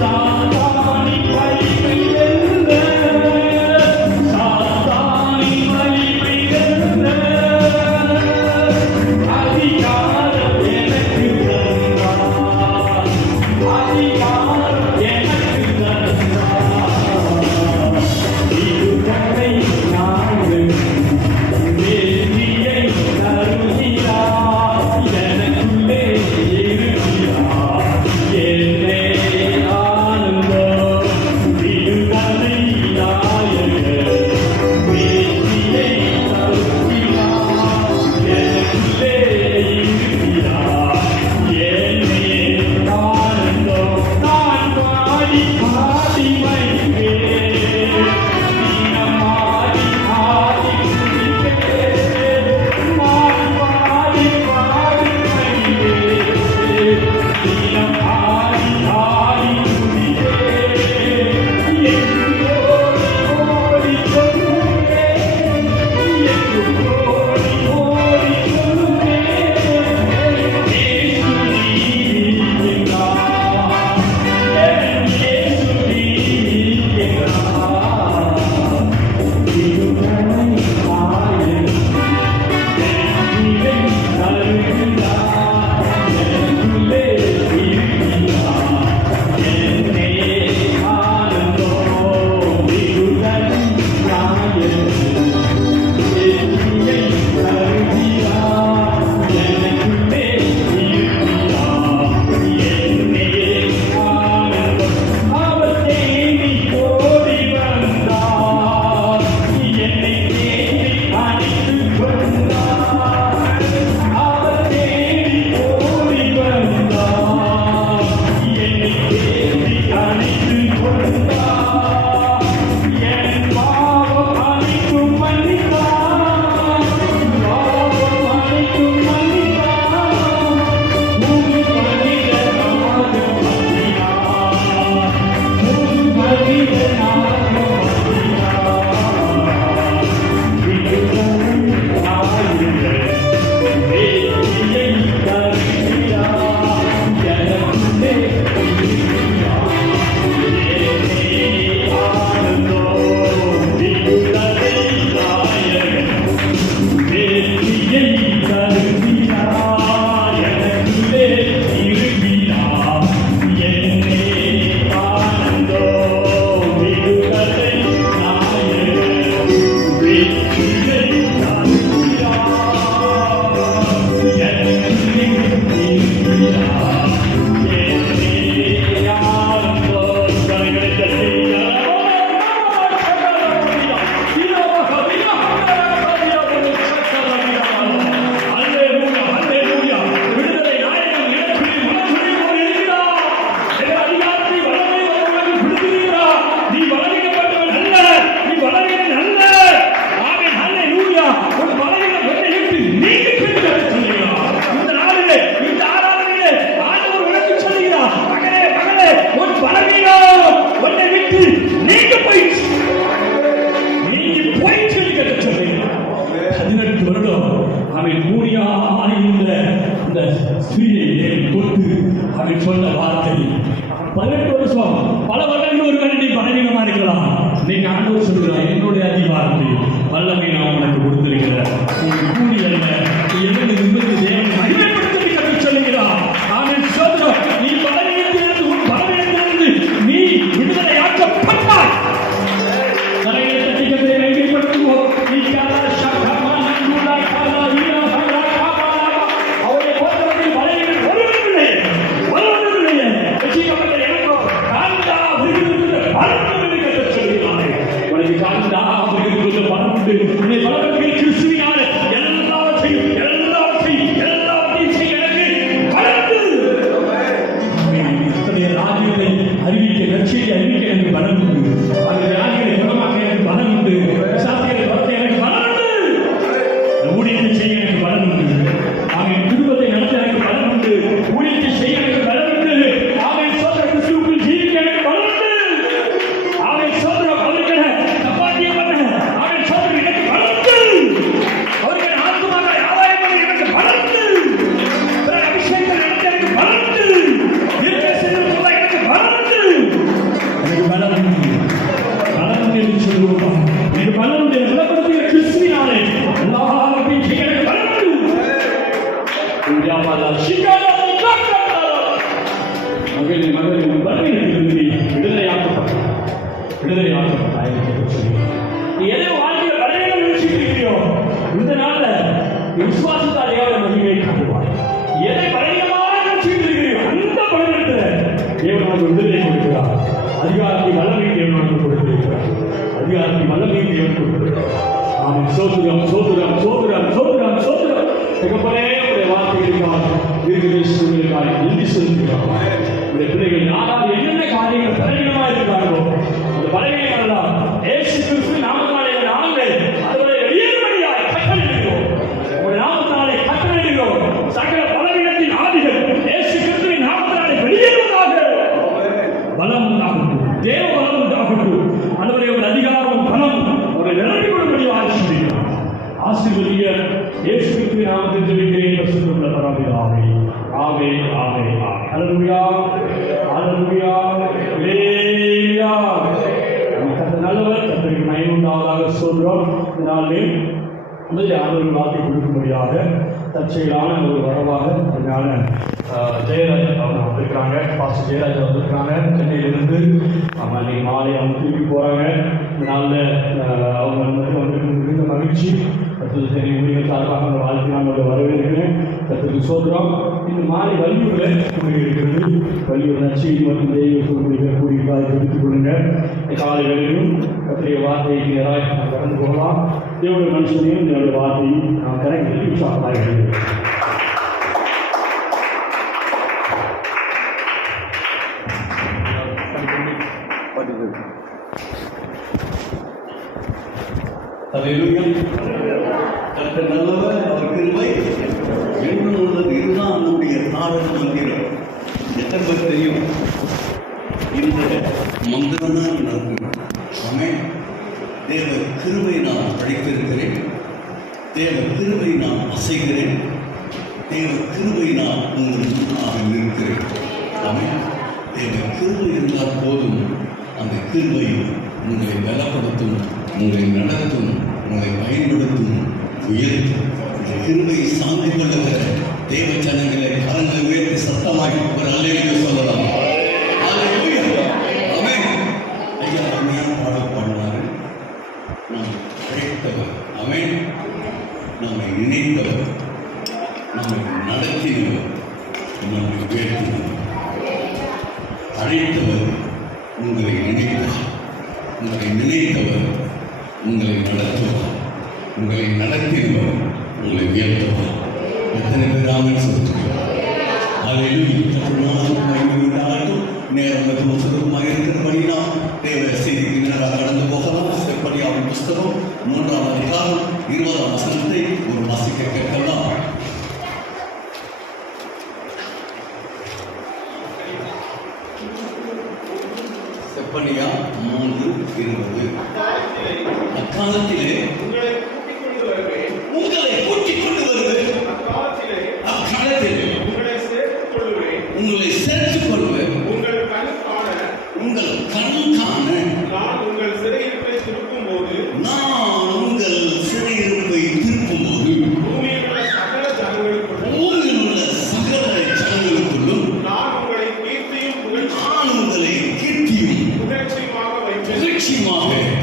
சாத்தானி வலிமை வெல்ல, சாத்தானி வலிமை வெல்ல அதிகாரம் எனக்கு தந்தார். அதிகாரம் எனக்கு தந்தார். விடுதலை நாயகன் வெற்றியை தருகிறார். எனக்குள்ளே இருக்கிறார். என்னே ஆனந்தம் விடுதலை நாயகன் வெற்றியை தருகிறார். எனக்குள்ளே இருக்கிறார். என்னே ஆனந்தம் நான் பாடி பாடி வைப்பேன். தினமாடி ஆடி குதிப்பேன். நான் பாடி பாடி வைப்பேன். தினம் ஆடி ஆடி குதிப்பேன். எங்கு ஓடி ஓடி சொல்லுவேன். எங்கு ஓடி ஓடி சொல்லுவேன். இயேசு நீங்கிறார். என் இயேசு நீங்கிறார். விடுதலை நாயகன் வெற்றியை தருகிறார். எனக்குள்ளே இருக்கிறார். என்னே ஆனந்தம் விடுதலை நாயகன் வெற்றியை தருகிறார். எனக்குள்ளே இருக்கிறார். என்னே ஆனந்தம் அவர் தேடி ஓடி வந்தார். என்னை தேடி அணைத்துக் கொண்டார். அவர் தேடி ஓடி வந்தார். என்னை தேடி அணைத்துக் கொண்டார். என் பாவம் அனைத்தும் மன்னித்தார். பாவம் அனைத்தும் மன்னித்தார். முழு மனிதனாக மாற்றினார். முழு மனிதனாக மாற்றினார். விடுதலை நாயகன் வெற்றியை தருகிறார். எனக்குள்ளே இருக்கிறார். என்னே ஆனந்தம் விடுதலை நாயகன் வெற்றியை தருகிறார். எனக்குள்ளே இருக்கிறார். என்னே ஆனந்தம் விடுதலை நாயகன் வெற்றியை தருகிறார். எனக்குள்ளே இருக்கிறார். என்னே ஆனந்தம் கரங்களை தட்டி விடுதலை நாயகன் எனக்குள்ளே மனதுரிமையோடு இருக்கிறார். என் அதிகாரத்தை வல்லமை உனக்கு கொடுத்திருக்கிறார். நீ பலவீனப்பட்டவன் அல்ல. நீ பலவீனன் அல்ல. ஆமென். ஹல்லேலூயா. உன் பலவீனம் என்னை விட்டு நீங்கி என்று சொல்கிறார். இந்த நாளிலே இந்த ஆராதனையிலே ஆண்டவர் உனக்கு சொல்கிறார். மகனே மகளே உன் பலவீனம் உன்னை விட்டு நீங்கி போயிற்று. நீங்கி போயிற்று என்று சொல்கிறார். 18 வருடம் அவன் மூடியாயிருந்த இந்த ஸ்திரீயை தொட்டு அவன் சொன்ன வார்த்தை 18 வருஷம் பல வருடங்கள் ஒரு நீ பலவீனமா இருக்கலாம். நீங்க ஆண்டவர் சொல்கிறார் என்னுடைய அதிகாரத்தை வல்லமை நான் உனக்கு கொடுத்திருக்கிறேன். நீ கூலி அல்ல. நீ என்னை நிமிர்ந்து தேவனை மகிமைப்படுத்த சொல்லுகிறார். அவன் சொல்கிறார் நீ பலவீனத்திலிருந்து உன் பலவீனத்திலிருந்து நீ விடுதலையாக்கப்பட்டாய். தலையை தட்டிக்கத்தை மையப்படுத்துவோம். நீ காலா சகமா நங்குலா காலா வீரா காலா காலா அவரை போன்றவர்கள் பலவீனம் ஒருவருமில்லை. ரட்சிக்கப்பட்ட எனக்கோ காந்தா விருது பலவீனம் என்று சொல்கிறார்கள். உனக்கு உண்டு. என்னை பலப்படுத்துகிற கிறிஸ்துவினாலே எல்லாவற்றையும் செய்ய எனக்கு பலன் உண்டு. ராஜ்யத்தை அறிவிக்க நற்செய்தியை அறிவிக்க எனக்கு பலன் உண்டு. அந்த ராஜ்யத்தை குணமாக்க எனக்கு பலன் உண்டு. சாத்தியத்தை வளர்த்த எனக்கு பலன் உண்டு. ஊழியத்தை செய்ய எனக்கு பலன் உண்டு. அவன் குடும்பத்தை நடத்த எனக்கு பலன் உண்டு. ஊழியத்தை செய்ய எனக்கு பலன் உண்டு. அவன் சோதர கிறிஸ்துவுக்குள் ஜீவிக்க எனக்கு பலன் உண்டு. அவன் சோதர அவருக்கென சம்பாத்தியம் பண்ண அவன் சோதர எனக்கு பலன் உண்டு. அவருக்கென ஆத்மாக ஆதாயம் பண்ண எனக்கு பலன் உண்டு. அபிஷேகம் நடத்த எனக்கு பலன் உண்டு. இருக்க செய்து சொல்ல எனக்கு பலன் உண்டு. எனக்கு பலன் உண்டு. பலன் உண்டு என்று சொல்லுவோம். எனக்கு பலன் உண்டு. பலப்படுத்துகிற கிறிஸ்துவினாலே எல்லாவற்றையும் செய்ய எனக்கு பலன் உண்டு. விடுதலையாக்கப்பட்டாய். நீ எதை வாழ்க்கையில் வரையில நினைச்சிருக்கிறியோ இந்த நாள்ல விசுவாசத்தால் தேவனை மகிமையை காட்டுவாய். எதை பலவீனமாக நினைச்சிட்டு இருக்கிறியோ அந்த பலவீனத்துல தேவன் நமக்கு விடுதலை கொடுக்கிறார். அதிகாரத்தை வல்லமையை தேவன் நமக்கு கொடுத்திருக்கிறார். அதிகாரத்தை வல்லமையை தேவன் கொடுத்திருக்கிறார். ஆமென். சோதரம் சோதரம் சோதரம் சோதரம் சோதரம் தகப்பனே உடைய வார்த்தைகளுக்காக இருக்கிற சூழ்நிலைக்காக நன்றி செலுத்துகிறோம். உடைய பிள்ளைகள் யாரால் என்னென்ன காரியங்கள் பலவீனமா இருக்கிறார்களோ அந்த பலவீனங்கள் எல்லாம் இயேசு கிறிஸ்துவின் நாமத்தினாலே நாங்கள் அதோட வெளியேறும்படியாய் கட்டளையிடுகிறோம். உடைய நாமத்தினாலே கட்டளையிடுகிறோம். சகல பலவீனத்தின் ஆதிகள் இயேசு கிறிஸ்துவின் நாமத்தினாலே வெளியேறுவதாக. பலம் உண்டாகட்டும். தேவ பலம் உண்டாகட்டும். அதுவரை ஒரு அதிகாரம் பலம் அவரை நிரப்பிக் கொள்ளும்படியாக ஆசீர்வதிய இயேசு கிறிஸ்துவின் நாமத்தில் ஜெபிக்கிறேன். பரிசுத்தமுள்ள பரமபிதாவே. ஆமென் ஆமென் ஆமென். ஹல்லேலூயா ஹல்லேலூயா ஹல்லேலூயா. கர்த்தர் நல்லவர். கர்த்தருக்கு மகிமை உண்டாவதாக சொல்கிறோம். இதனாலே முதலில் ஆண்டவரின் வார்த்தை கொடுக்கும்படியாக தற்செயலான ஒரு வரவாக அதனால ஜெயராஜ் அவங்க வந்திருக்கிறாங்க. பாஸ்டர் ஜெயராஜ் வந்திருக்கிறாங்க சென்னையிலிருந்து. அவங்க அன்றைக்கி மாலை அவங்க திருப்பி போகிறாங்க. இதனால அவங்க வந்திருக்கிறது மகிழ்ச்சி. சரி ஊழியர் சார்பாக அந்த வாழ்க்கை நாங்கள் வரவேற்கிறேன். கர்த்தருக்கு சோதரம். இந்த மாலை வள்ளியூரில் இருக்கிறது. வள்ளியூர் நற்செய்தி மற்றும் தெய்வ சூழ்நிலை கூடியிருக்காது தெரிவித்துக் கொள்ளுங்கள். காலை வேளையிலும் கர்த்தருடைய வார்த்தைக்கு நேராக நாம் கடந்து போகலாம். தேவனுடைய மனுஷனையும் தேவனுடைய வார்த்தையும் நாம் கரைக்கு உற்சாகமாக இருக்கிறோம். அல்லேலூயா. கர்த்தர் நல்லவர். அவர் கிருபை என்றும் உள்ளது. இதுதான் நம்முடைய தாரக மந்திரம். எத்தனை பேர் தெரியும்? இந்த மந்திரம் தான் நடக்கும். ஆமென். தேவ கிருபை நான் படித்திருக்கிறேன். தேவ கிருபை நான் அசைகிறேன். தேவ கிருபை நான் உங்களுக்கு முன்னாக நிற்கிறேன். ஆமென். தேவ கிருபை இருந்தால் போதும். அந்த கிருபை உங்களை பலப்படுத்தும், உங்களை நடத்தும், உங்களை பயன்படுத்தும், உயர்த்தும். இந்த கிருபையை சார்ந்து கொள்ளுகிற தேவ ஜனங்களை கரங்களை உயர்த்தி சத்தமாகி ஒரு அல்லேலூயா சொல்லலாம். அல்லேலூயா. ஆமென். ஐயா அருமையான பாடல் பாடினாரு. நாம் அழைத்தவர். ஆமென். நம்மை நினைத்தவர், நம்மை நடத்தினவர், நம்மை உயர்த்தினவர். அழைத்தவர் உங்களை நினைத்தார். உங்களை நினைத்தவர் உங்களை நடத்துவார். உங்களை நடத்தினவர் உங்களை உயர்த்துவார். எத்தனை பேர் ஆமென் சொல்லுங்கள். அல்லேலூயா. நேரம் மிகவும் சுருக்கமாக இருக்கிறபடினா தேவ செய்திக்கு நேராக கடந்து போகலாம். செப்பனியாவின் புஸ்தகம் 3ஆம் அதிகாரம் 20ஆம் வசனத்தை ஒரு வாசிக்க கேட்கலாம். செப்பனியா 3:20. அக்காலத்திலே உங்களை கூட்டிக் கொண்டு வருவேன். அக்காலத்திலே உங்களை சேர்த்துக் கொள்வேன். உங்கள் கண் காண நான் உங்கள் சிறையிருப்பை திருப்பும் போது பூமியில் உள்ள சகல ஜனங்களுக்குள்ளும் நான் உங்களை கீர்த்தியும் புகழ்ச்சியுமாக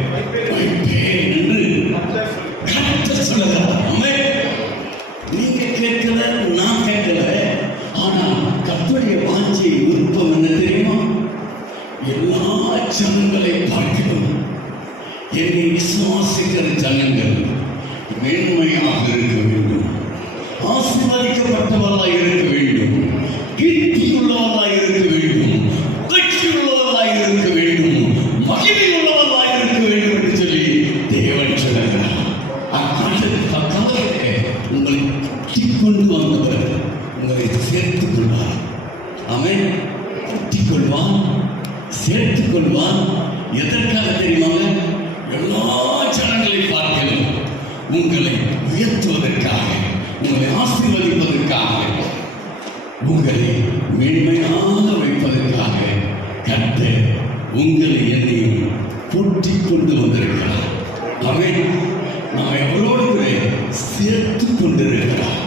வைப்பேன் என்று விசுவாசிக்கிற ஜனங்கள் மேன்மையாக இருக்க வேண்டும், ஆசீர்வதிக்கப்பட்டவர்களாய் இருக்க வேண்டும், கீர்த்தியுள்ளவர்களாய் இருக்க வேண்டும், புகழ்ச்சியுள்ளவர்களாய் இருக்க வேண்டும், மகிமை உள்ளவர்களாய் இருக்க வேண்டும் என்று சொல்லி தேவன் சொல்லுகிறார். அக்காலத்திலே உங்களை கொண்டு வந்தவர் உங்களை சேர்த்துக் கொள்வார். அவன் கூட்டிக் கொள்வான், சேர்த்துக் கொள்வான். எதற்காக தெரியுமாங்க? எல்லா ஜனங்களை பார்க்கிறோம் உங்களை உயர்த்துவதற்காக, உங்களை ஆசீர்வதிப்பதற்காக, உங்களை மேன்மையாக வைப்பதற்காக கர்த்தர் உங்களை என்னையும் கூட்டிக் கொண்டு வந்திருக்கிறார். அவன் நாம் எவரோடு சேர்த்து கொண்டிருக்கிறார்.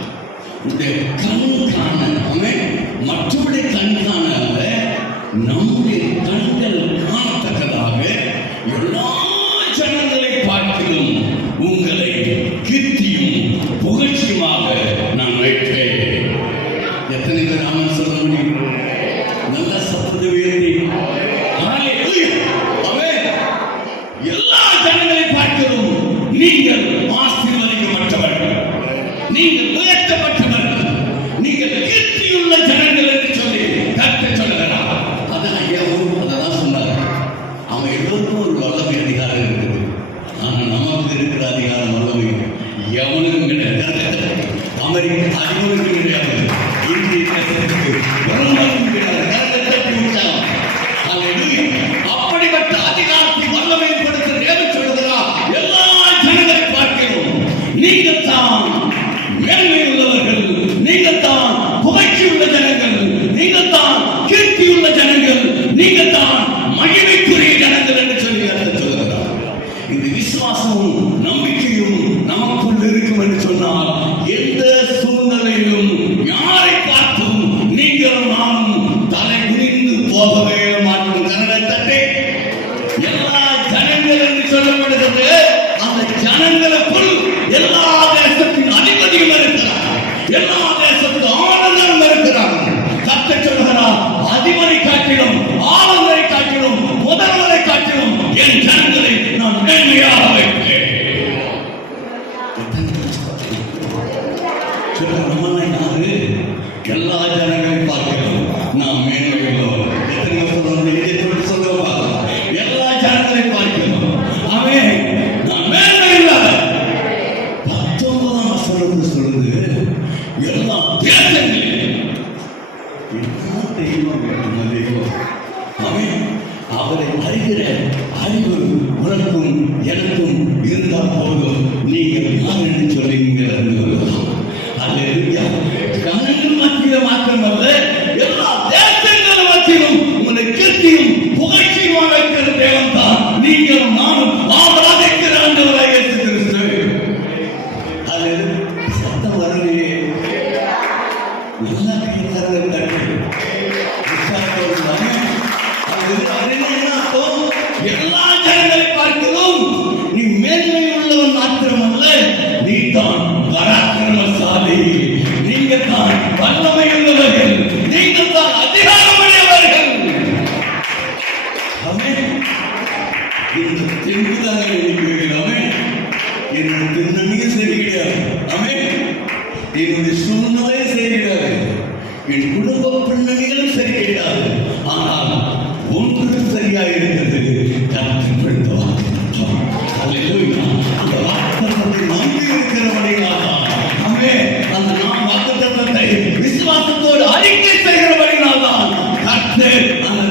இந்த கண் காண அவன் மற்றவருடைய கண் காண அல்ல, நம்முடைய கண்கள் காணத்தக்கதாக எல்லா ஜனங்களை பார்க்கிறோம் உங்களை கீர்த்தியும் புகழ்ச்சியுமாக நான் வைப்பேன். எத்தனை பேர் ஆமென் சொல்ல முடியும்? நல்ல சத்தத்தை உயர்த்தி ஹல்லேலூயா. ஆமென். எல்லா ஜனங்களை பார்க்கிறோம் நீங்கள் ஆசீர்வதிக்கப்பட்டவர்கள், நீங்கள் உயர்த்தப்பட்டவர்கள், நீங்கள் கீர்த்தியுள்ள ஜனங்கள் என்று சொல்லி கர்த்தர் சொல்லுகிறார். அதான் ஐயாவும் அதான் சொன்னார். அவன் எல்லோருக்கும் ஒரு வல்லமை அதிகாரம் இருக்குது. ஆனால் நமக்கு இருக்கிற அதிகாரம் வல்லமை எவனுக்கும் கிடையாது. அமெரிக்க அதிபருக்கும் கிடையாது, இந்திய தேசத்துக்கு பிரதமருக்கும் கிடையாது. அப்படிப்பட்ட அதிகாரத்தை வல்லமை கொடுத்து தேவன் சொல்லுகிறார். எல்லா ஜனங்களை பார்க்கிறோம் நீங்கள் தான் மேன்மை உள்ளவர்கள், நீங்கள் தான் புகழ்ச்சி உள்ள ஜனங்கள், நீங்கள் தான் கீர்த்தி உள்ள ஜனங்கள், நீங்கள் தான் மகிமைக்குரிய ஜனங்கள் என்று சொல்லி அர்த்தம் சொல்லுகிறார். இந்த விசுவாசமும் நம்பிக்கையும் நமக்குள் இருக்கும் என்று சொன்னால் எந்த சூழ்நிலையிலும் யாரை பார்த்தும் நீங்களும் நானும் தலை குனிந்து போகவே மாட்டோம். கன்னடத்தட்டே எல்லா ஜனங்கள் என்று சொல்லப்படுகிறது. அந்த ஜனங்களுக்குள் எல்லா தேசத்தின் அதிபதியும் இருக்கிறார், எல்லா தேசத்து ஆளுநரும் இருக்கிறார். கர்த்தர் சொல்கிறார், அதிபரை காட்டிலும் ஆளுநரை காட்டிலும் முதல்வரை காட்டிலும் என் ஜனங்களை நான் மேன்மையாக வைப்பேன். எல்லா ஜனங்களையும் பார்க்கிறோம் நாம் மேன்மையுள்ளோம். எத்தனை சொல்லுவோம்? சொல்லுவா எல்லா ஜனங்களையும் பார்க்கிறோம். அவன் நான் மேன்மையுள்ளவன். 19ஆம் வசனம் சொல்லுது, எல்லா தேசங்களிலும் என்ன தெய்வம் நம்ம தெய்வம். அவன் அவரை அறிகிற அறிவு உனக்கும் எனக்கும் இருந்தால் போதும். நீங்கள் யார் என்று சொல்லி நீங்கள் அறிந்து கொள்ளலாம். அல்லேலூயா. ஜனங்கள் மத்தியில் மாத்திரமல்ல, எல்லா தேசங்கள் மத்தியிலும் உங்களை கீர்த்தியும் புகழ்ச்சியுமாக வைக்கிற தேவன் தான் நீங்களும் நானும் ஆராதிக்கிற ஆண்டவராக இயேசு கிறிஸ்து. அல்லேலூயா. சத்தம் வரலையே, நல்லா கேட்கிறார்கள். தட்டு எல்லா ஜனங்களை பார்க்கிறோம். நீ மேன்மை உள்ளவன் மாத்திரமல்ல, நீ தான் பராக்கிரமசாலி, நீங்க தான் வல்லமை உள்ளவர்கள், நீங்கள் தான் அதிகாரமுடையவர்கள். இந்த தெங்குதாக நினைக்கிறீர்களாமே, என்னுடைய பின்னணியும் சரி கிடையாது. என்னுடைய சூழ்நிலையும் சரி கிடையாது, என் குடும்ப பின்னணிகளும் சரி கிடையாது. ஆனால் ஒன்று சரியாக இருக்கிறது, கற்றுக்கொள்வார். அந்த வாக்குத்தத்தத்தை நம்பி இருக்கிறபடினால்தான், அந்த நாம் வாக்குத்தத்தத்தை விசுவாசத்தோடு அறிக்கை செய்கிறபடினால்தான் கர்த்தர் அந்த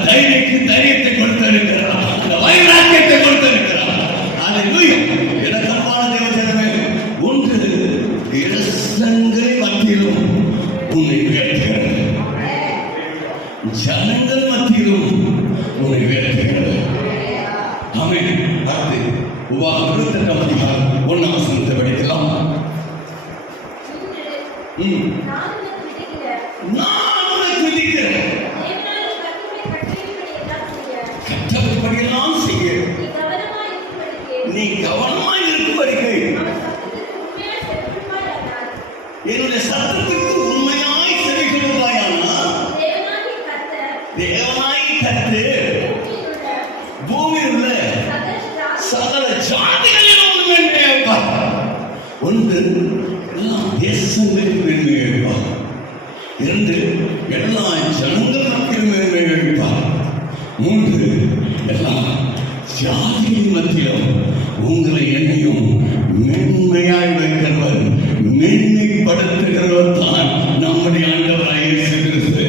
தைரியத்தை கொடுத்திருக்கிறார், அந்த வைராக்கியத்தை கொடுத்திருக்கிறார். அல்லேலூயா. எனக்கு அன்பான தேவஜனமே, ஒன்று தேசங்களை மத்தியிலும் உன்னை உயர்த்துகிறது, ஜனங்கள் மத்தியிலும் உன்னை உயர்த்துகிறது. ஆமென். அடுத்து உபாகமம் 28ஆம் அதிகாரம் 1ஆம் வசனத்தை படிக்கலாம். நான் உனக்கு விதிக்கிறேன் கட்டளைப்படியெல்லாம் செய்ய நீ கவனமாய் இருக்கும்படிக்கு என்னுடைய சத்தத்திற்கு உண்மையாய் செவிகொடுப்பாயானால் தேவனாய் கர்த்தர் பூமியில் உள்ள சகல ஜாதி ஒன்று, எல்லா தேசங்களிலும் மேன்மையை வைப்பார். இரண்டு, எல்லா ஜனங்கள் மத்தியிலும் மேன்மையை வைப்பார். மூன்று, எல்லா ஜாதியின் மத்தியிலும் உங்களை என்னையும் மேன்மையாய் வைக்கிறவர், மேன்மைப்படுத்துகிறவர் தான் நம்முடைய ஆண்டவராய் இயேசு கிறிஸ்து.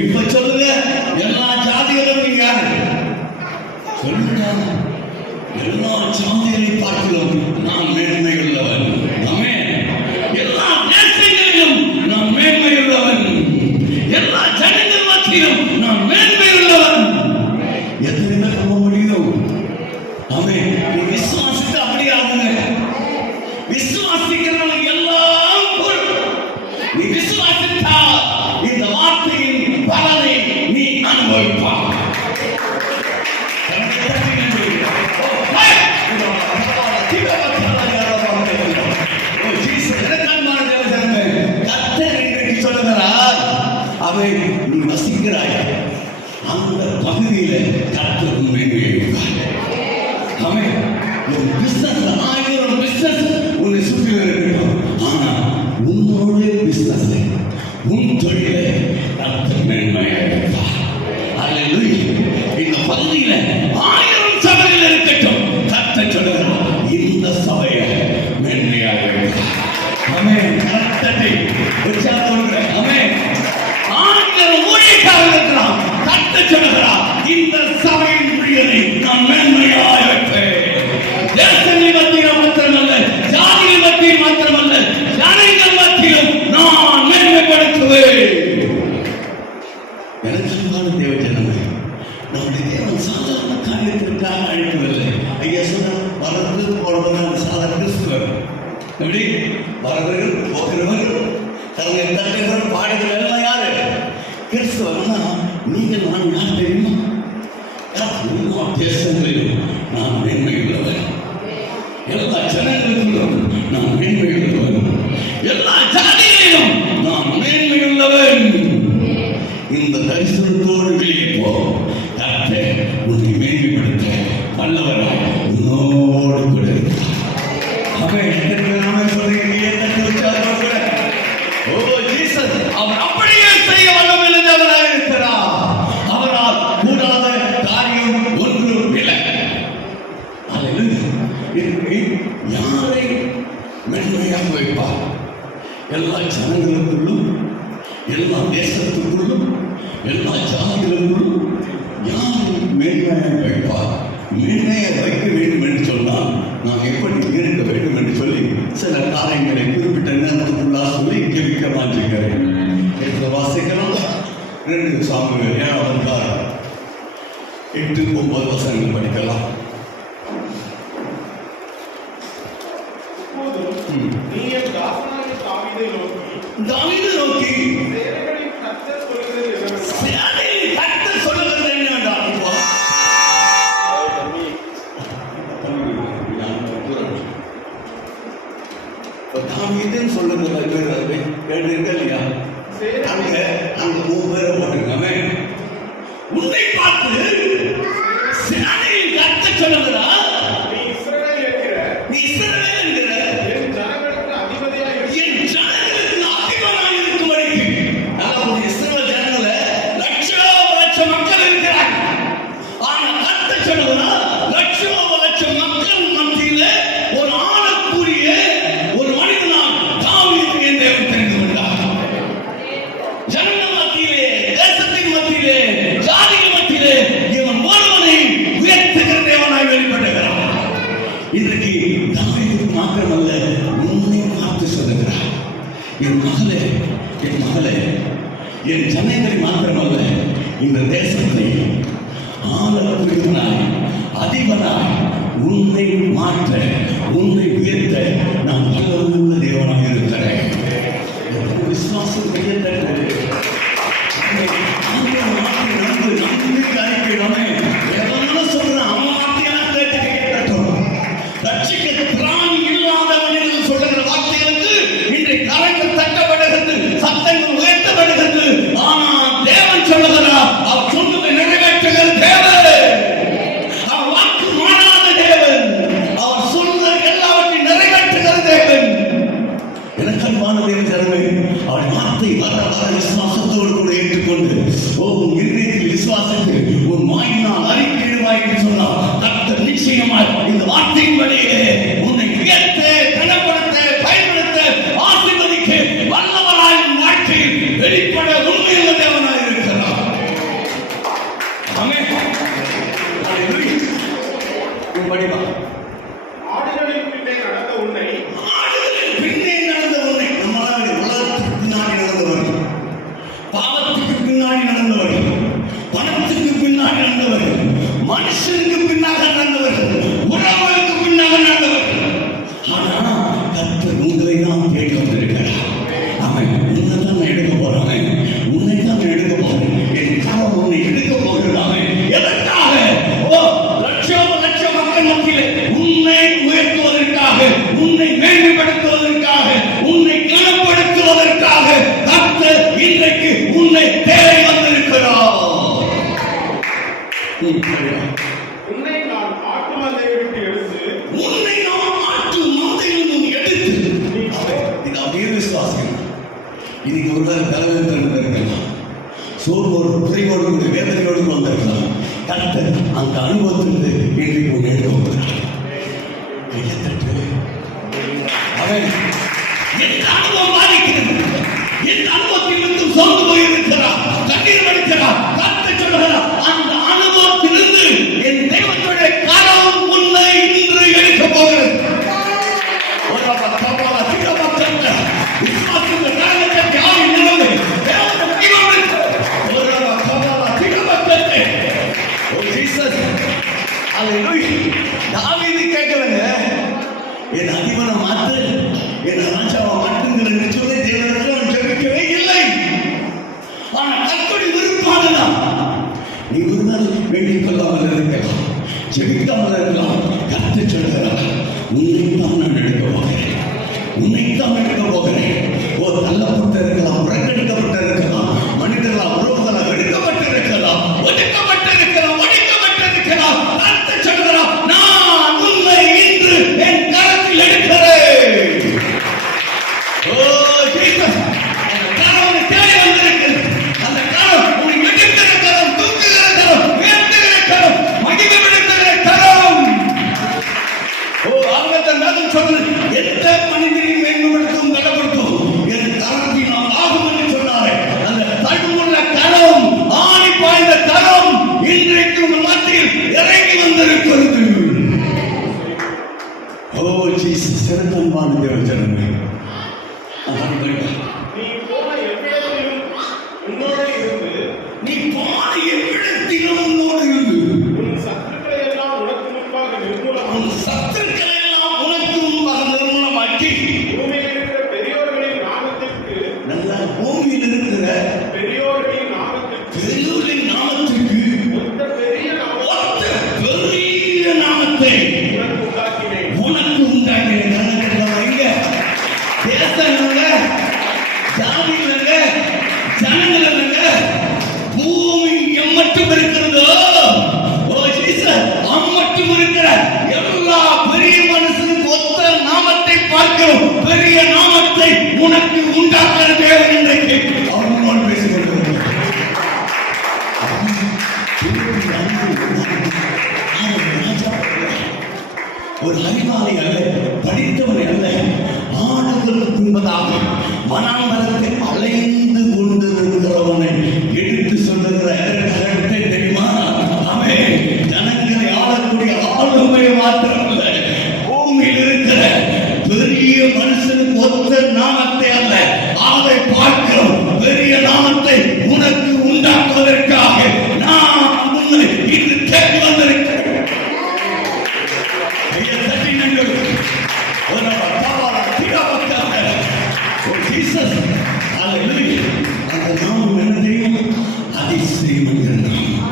இப்ப சொல்லுங்க, எல்லா ஜாதிகளும் நீங்க யாரு சொல்லுங்க? எல்லா ஜாதிகளை பார்க்கிறோம் நான் மேன்மை உள்ளவன். ஆமென். எல்லா தேசங்களிலும் நான் மேன்மை உள்ளவன். எல்லா ஜனங்கள் மத்தியிலும் நான் மேன்மை உள்ளவன். எத்தனை பேர் சொல்ல முடியும்? ஆமென். நீ விசுவாசித்து அப்படியே ஆகுங்க. விசுவாசிக்கிறவங்க எல்லாம் பொருள். நீ விசுவாசித்தால் இந்த வார்த்தையின் பலனை நீ அனுபவிப்பாய். அவை நீ வசிக்கிறாய் அந்த பகுதியில கர்த்தர் மேன்மையை வைப்பார். ஆமென். உன் பிசினஸ் 1000 பிசினஸ் உன்னை சுற்றி இருக்கட்டும், ஆனா உன்னுடைய பிசினஸ் உன் தொழிலை கர்த்தர் மேன்மையை வைப்பார். அல்லேலூயா. இந்த பகுதியில 1000 சபைகள் இருக்கட்டும், கர்த்தர் சொல்லுகிறார் இந்த சபையை மேன்மையாக வைப்பார். ஆமென். கர்த்தரை உற்சாகத்தோடு ஆமென். 1000 ஊழியக்காரர்கள் இருக்கிறார், கர்த்தர் சொல்லுகிறார் இந்த சபையின் ஊழியரை நான் மேன்மையாக வைப்பேன். தேசங்கள் மத்தியில் மாத்திரமல்ல, ஜாதிகள் மத்தியில் மாத்திரமல்ல, ஜனங்கள் மத்தியிலும் நான் மேன்மைப்படுத்துவேன். எனக்கான தேவ ஜனமே, நம்முடைய தேவன் சாதாரண காரியத்திற்காக அழைக்கவில்லை. ஐயா சொன்ன வளர்ந்து போடுவது சாதாரண கிறிஸ்துவர். எப்படி வரவர்கள் போகிறவர்கள் தங்கள் பாடுகள் எல்லாம் யாரு? கிறிஸ்துவர்னா நீங்கள் நான் யார் தெரியுமா? எல்லா தேசங்களிலும் நான் மேன்மை உள்ளவன். எல்லா ஜனங்களிலும் நான் மேன்மை உள்ளவன். எல்லா ஜாதிகளிலும் நான் மேன்மை உள்ளவன். இந்த தரிசனத்தோடு வெளியே போ. கர்த்தர் உன்னை மேன்மைப்படுத்த வல்லவராய் உன்னோடு கூட இருக்கிறார். அவர் அப்படியே செய்ய வல்லவராக இருக்கிறார். அவரால் கூடாத காரியம் ஒன்றும் இல்லை. யாரை மென்மையாக வைப்பார்? எல்லா ஜனங்களுக்குள்ளும், எல்லா தேசத்துக்குள்ளும், எல்லா ஜாதிகளுக்குள்ளும் யாரை மேன்மையாக வைப்பார்? மேன்மையை வைக்க வேண்டும் என்று சொன்னால் நாம் எப்படி இருக்க வேண்டும் என்று சொல்லி சில காரியங்களை குறிப்பிட்ட நேரத்துக்குள்ளாக சொல்லி கேட்க மாற்றிருக்கிறேன். வாசிக்கலாம். 2 சாமுவேல் 7ஆம் அதிகாரம் 8-9 வசனங்கள் படிக்கலாம். தாவீதை நோக்கி சேனைகளின் கர்த்தர் சொல்லுகிறது என்னவென்றால், தாவீதுன்னு சொல்லுறது கேட்டு இல்லையா? அங்க 3 பேரை போட்டிருக்காமே. உன்னை பார்த்து சேனைகளின் கர்த்தர் சொல்லுகிறார், நீ இஸ்ரவேல் என்கிற என் ஜனங்களுக்கு அதிபதியாக இருக்கும்படிக்கு. அதாவது இஸ்ரவேல் ஜனங்கள லட்சம் மக்கள் இருக்கிறார்கள். ஆனா கர்த்தர் சொல்லுகிறார், லட்சம் மக்கள் மத்தியில ஒரு ஆளுக்குரிய ஒரு மனிதனால் தாவீது என் தேவன் தெரிந்து கொண்டார். ஜனங்கள் மத்தியிலே, தேசத்தின் மத்தியிலே, ஜாதிகள் மத்தியிலே இவன் ஒருவனை உயர்த்துகிற தேவனாய் வெளிப்படுகிறார். இன்றைக்கு தாவீதுக்கு மாத்திரமல்ல, உன்னை பார்த்து சொல்லுகிறார், என் மகளே, என் ஜனங்களை மாத்திரமல்ல, இந்த தேசத்தை ஆளக்கூடியவனாய், அதிபனாய் உன்னை மாற்ற, உன்னை உயர்த்த நான் வல்லமையுள்ள தேவனாக இருக்கிறேன். விசுவாசம் சொல்றேன், அவன் வார்த்தையெல்லாம் கேட்டு கேட்கட்டும். ரட்சிக்க திராணி இல்லாத மனிதர்கள் சொல்லுகிற வார்த்தைகளுக்கு இன்றைக்கு கரைகள் தட்டப்படுகிறது, சத்தங்கள் உயர்த்தப்படுகிறது. ஆனால் தேவன் சொல்லுகிறார், அவர் சொன்னதை நிறைவேற்றுகிற தேவன், அவர் வாக்கு மாறாத தேவன், அவர் சொல்லுகிற எல்லாவற்றையும் நிறைவேற்றுகிற தேவன். பிரியமான தேவஜனமே, அவருடைய வார்த்தை வர வர விசுவாசத்தோடு கூட ஏற்றுக்கொண்டு உன் இருதயத்தில் விசுவாசத்தை உன் வாயினால் அறிக்கையிடுவாய் என்று சொன்னால் கர்த்தர் நிச்சயமாய் இந்த வார்த்தையின் வழியே உன்னை உயர்த்த, கனப்படுத்த, பயன்படுத்த, ஆசீர்வதிக்க வல்லவராய் உன் வாழ்க்கையில் வெளிப்பட உண்மையுள்ள தேவனாய் இருக்கிறார். ஆமென். ஹல்லேலூயா. உன் படிப்பா. ஆடுகளின் பின்னே நடந்த உன்னை பின்னே நடந்தவனை, நம்மளால் உலகத்துக்கு பின்னாடி நடந்தவர்கள், பாவத்துக்கு பின்னாடி நடந்தவர்கள், பணத்துக்கு பின்னாடி நடந்தவர்கள், மனுஷனுக்கு பின்னாக நடந்தவர்கள், உறவுகளுக்கு பின்னாக நடந்தவர்கள். ஆனா கர்த்தர் உங்களை தான் தேடி வந்திருக்கிறார். அவன் உன்னை தான் எடுக்க போறான், உன்னை தான் எடுக்க போறேன், என் காலம் உன்னை எடுக்க போகிறான். எதற்காக? லட்சம் லட்சம் மக்கள் மத்தியிலே உன்னை உயர்த்துவதற்காக, உன்னை மேன்மைப்படுத்துவதற்காக, உன்னை கனப்படுத்துவதற்காக கர்த்தர் இன்றைக்கு உன்னை தேடி வந்திருக்கிறார். உன்னை நான் ஆட்டு மந்தையை விட்டு எடுத்து உன்னை நாம் ஆட்டு மந்தையிலிருந்து எடுத்து, இது அப்படியே விசுவாசம். இன்னைக்கு ஒரு நாள் தலைவர்கள் இருக்கலாம், சோர்வோடு குறைவோடு கூட வேதனையோடு வந்திருக்கலாம். கர்த்தர் அந்த அனுபவத்திலிருந்து இன்றைக்கு உன்னை எடுக்க போகிறார். அவன் எந்த அனுபவம் பாதிக்கிறது, எந்த அனுபவத்திலிருந்து சோர்ந்து போயிருக்கிறார், கண்ணீர் வடிக்கிறார், கர்த்தர் சொல்லுகிறார், அந்த அனுபவத்திலிருந்து என் தெய்வத்துடைய கரம் உன்னை இன்று எடுக்க போகிறது. தாவீது கேட்கலங்க, என் அதிபனை மாற்று, என் ராஜாவை மாற்றுங்கள் என்று சொல்லி தேவனிடத்தில் அவன் ஜெபிக்கவே இல்லை. ஆனால் கர்த்தருடைய விருப்பம் அதுதான். நீ ஒரு நாள் வேண்டிக் கொள்ளாமல் இருக்கலாம், ஜெபிக்காமல் இருக்கலாம். கர்த்தர் சொல்கிறார், உன்னைத்தான் நான் எடுக்க போகிறேன், உன்னைத்தான் எடுக்க போகிறேன். தள்ளப்பட்டு இருக்கலாம், புறக்கணிக்கப்பட்டு இருக்கலாம், மனிதர்களால் உறவுகளால் எடுக்கப்பட்டு இருக்கலாம், ஒடுக்கப்பட்டு இருக்கலாம், ஒடுக்கப்பட்டு இருக்கலாம். கர்த்தர் சொல்கிறார், நான் உன்னை இன்று என் கரத்தில் எடுக்கிறேன். ஜீசஸ், அந்த கரம் உன்னை தேடி வந்திருக்கிறது. அந்த கரம் உன்னை எடுக்கிற கரம், தூக்குகிற கரம், உயர்த்துகிற கரம், மகிமைப்படுத்துகிற கரம். அவங்க தன் வேதம் சொல்றது, எந்த மனிதனையும் மேன்மைப்படுத்தும், கனப்படுத்தும் என் கரத்தினால் ஆகும் என்று சொன்னாரே. அந்த தழுவுள்ள கரம், ஆணி பாய்ந்த கரம் இன்றைக்கு உங்கள் மத்தியில் இறங்கி வந்திருக்கிறது. ஜீசஸ், சிறந்தன்பான தேவஜனமே, நீ போன எவ்விடத்திலும் உன்னோடு இருந்து நீ போன எவ்விடத்திலும் உன்னோடு இருந்து உன் சத்துக்களை எல்லாம் உனக்கு முன்பாக நிர்மூலமாக்கி உன் சத்துக்களை எல்லாம் உனக்கு முன்பாக நிர்மூலமாக்கி பூமியில் இருக்கிற பெரியோர்களின் நாமத்திற்கு நல்ல பூமியில் இருக்கிற பெரியோர்களின் நாமத்திற்கு பெரியோரின் நாமத்திற்கு ஒத்த பெரிய ஒத்த பெரிய நாமத்தை உனக்கு உண்டாக்கினேன். உனக்கு உண்டாக்கினேன். தேசம் இல்லைங்க, ஜாதி இல்லைங்க, ஜனங்கள் இல்லைங்க, பூமி எம்மட்டும் இருக்கிறதோ, அம்மட்டும் இருக்கிற எல்லா பெரிய மனுஷனுக்கு ஒத்த நாமத்தை பார்க்கிறோம். பெரிய நாமத்தை உனக்கு உண்டாக்குற தேவன் இன்றைக்கு அவர் முன்னோடு பேசிக் கொண்டிருக்கிறார். ஒரு அறிவாளி அல்ல, படித்தவன் அல்ல, ஆடுகளுக்கு பின்பதாக மனாந்தரத்தை அலைந்து கொண்டிருக்கிறவனை எடுத்து சொல்லுகிற கருத்தை தெரியுமா? அவன் ஜனங்களை ஆளக்கூடிய ஆளுமை மாத்திரமல்ல, பூமியில் இருக்கிற பெரிய மனுஷனுக்கு ஒத்த நாமத்தை அல்ல, அதை பார்க்கிறோம். பெரிய நாமத்தை உனக்கு உண்டாக்குவதற்காக நான் உன்னை இன்று தேடி வந்திருக்கிறேன். அந்த நாமம் என்ன தெரியும்? அதிசயம் என்கிற நாமம்.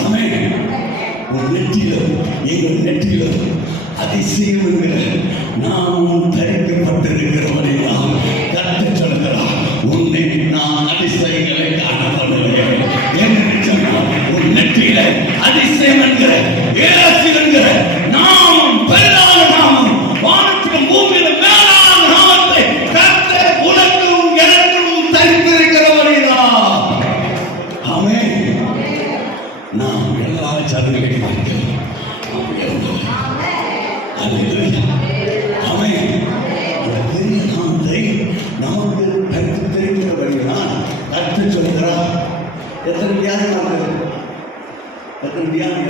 ஆமென். உன் நெற்றியிலும் எங்கள் நெற்றியிலும் அதிசயம் என்கிற நாமம் தரிக்கப்பட்டிருக்கிறவனை நாம் கர்த்தர் சொல்கிறார், உன்னை நான் அதிசயங்களை காணப்படுகிறேன் என்று சொன்னார். உன் நெற்றியில அதிசயம் என்கிற இயேசு என்கிற நாமம், பெரிதான நாமம், வானத்திலும் பூமியிலும் மேலான நாமத்தை கர்த்தர் அவன் அந்த பெரிய நாமத்தை நமக்கு கற்று தெரிவிக்கிறபடியால் கற்று சொல்கிறார். எத்தனை வியாதி எத்தனை வியாதி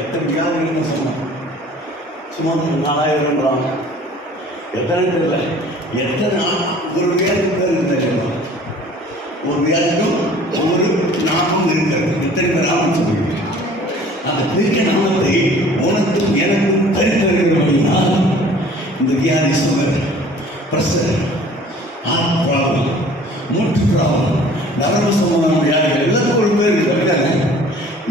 எத்தனை வியாதின்னு சொன்னான். சும்மா 4000 எத்தனை தெரியல. எத்தனை ஒரு வியாதிக்கு பேர் தெரியுமா? ஒரு வியாதிக்கும் ஒரு நாமம் இருக்கிறது. எத்தனை பேர் நாமம் சொல்லுங்க. அந்த பெரிய நாமத்தை உனக்கும் எனக்கும் தரித்தருகிறபடினால் இந்த வியாதி சுகர், பிரஷர், ஹார்ட் ப்ராப்ளம், மூட்டு ப்ராப்ளம், நரம்பு சம்பந்தமான வியாதிகள் எல்லாத்துக்கும் ஒரு பேர் இருக்காங்க.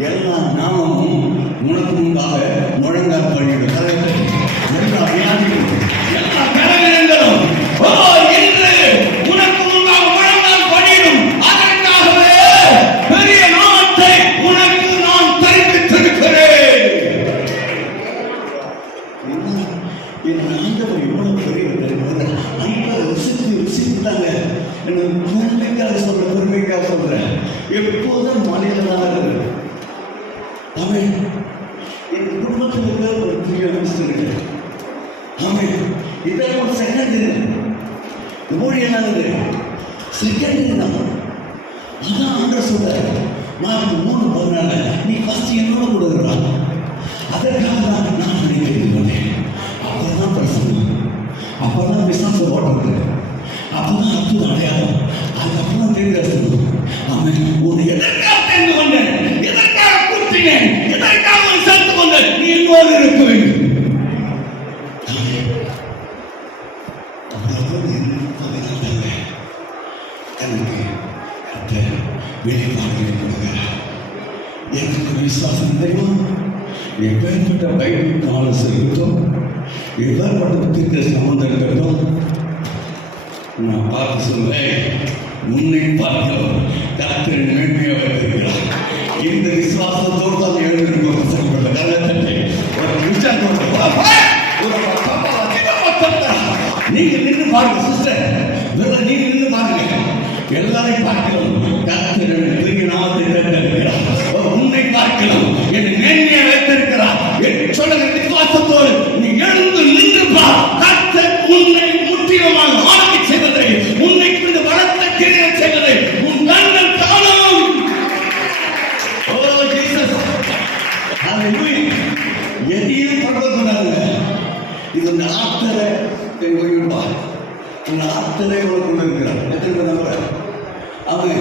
எல்லா நாமமும் உனக்கு முன்பாக முழங்கால் பண்ணிவிடும். எல்லா வியாதிகளும் எல்லா பலவீனங்களும் என்று உனக்கு முன்பாக முழங்கால் பண்ணிடும். அதற்காகவே பெரிய நாமத்தை உனக்கு நான் தெரிவித்திருக்கிறேன். என் ஆண்டவர் எவ்வளவு பெரியவர் ஐம்பது ருசித்தாங்க. பெருமைக்காக சொல்றேன், பெருமைக்காக சொல்றேன். எப்போதும் மனிதனாக இருக்கிறது. அவன் என் குடும்பத்தில் ஒரு பெரிய இருக்கு. அவன் இதெல்லாம் ஒரு செகண்ட் ஊழியனானது செகண்ட் தான். அதான் ஆண்டவர் சொல்றாரு, நான் 3:14 நீ ஃபர்ஸ்ட் என்னோட கூட இருக்கிறான். அதற்காக தான் நான் நினைக்கிறேன். அப்பதான் பிரசன்னம், அப்பதான் விசாசம் ஓடுறது, அப்பதான் அற்புதம் அடையாளம். அதுக்கப்புறம் தெரிஞ்சு அவன் உன்னை எதற்காக தெரிந்து கொண்டேன், எதற்காக கூட்டினேன், எதற்காக சேர்த்து கொண்டேன், நீ என்னோடு இருக்க வேண்டும். எனக்கு வெளிப்பாடுகளை கொடுக்கிறார். எனக்கு விசுவாசம் தெரியும். எப்பேற்பட்ட பைபிள் நாலேஜ் இருக்கட்டும், எப்பேற்பட்ட தீர்க்க சம்பந்தம் இருக்கட்டும், நான் பார்த்து சொல்லுவேன், உன்னை பார்க்கிறோம் கர்த்தரின் மேன்மையாக இருக்கிறார். இந்த விசுவாசத்தோடு தான் எழுந்திருக்கும். நீங்க நின்று பாருங்க சிஸ்டர், நீங்க நின்று பாருங்க. எல்லாரையும் பார்க்கிறோம் கர்த்தரின் பெரிய நாமத்தை தந்திருக்கிறார். உன்னை பார்க்கிறோம் என் மேன்மையை வைத்திருக்கிறார் என்று சொல்லுங்க. விசுவாசத்தோடு நீ எழுந்து நின்று பார். கர்த்தர் உன்னை முற்றிலுமாக ஆட்சி செய்வதை, உன்னை குறித்து வளர்த்த கிரிய செய்வதை உன் கண்கள் காணும். ஓ ஜீசஸ், ஹalleluya. எதையும் பண்றதுனால இது இந்த ஆத்தரை ஒழிப்பா. இந்த ஆத்தரை உனக்குள்ள இருக்கிறார். எத்தனை பேர் நம்புற? அவன்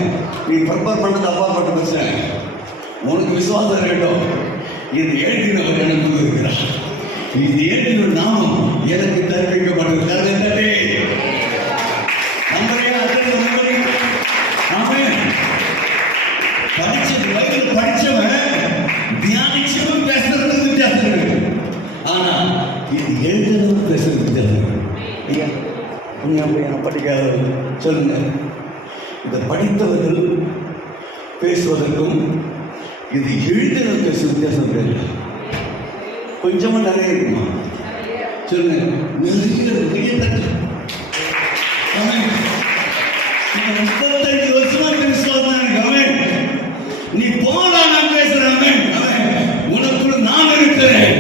நீ ப்ரிப்பேர் பண்ணது அப்பாற்பட்ட பிரச்சனை. உனக்கு விசுவாசம் வேண்டும். இது எழுதினவர் எனக்கு இருக்கிறார். இது எழுதின நாமம் எனக்கு தெரிவிக்கப்பட்டிருக்கிறது. படிச்சவன் தியானிச்சவன் பேசுறது வித்தியாசம் இருக்கு. ஆனா இது எழுதுனது பேசுறது வித்தியாசம் இருக்கு. ஐயா கொஞ்சம் படிக்காத சொல்லுங்க. இதை படித்தவர்கள் பேசுவதற்கும் இது எழுதுன பேசுவது வித்தியாசம் தெரியல. கொஞ்சமா நிறைய இருக்குமா சொல்லுங்க. நிறைய தட்டு 35 வருஷமா விசுவாசம். நீ போனா நான் பேசுறேன். உனக்குள்ள நான் இருக்கிறேன்.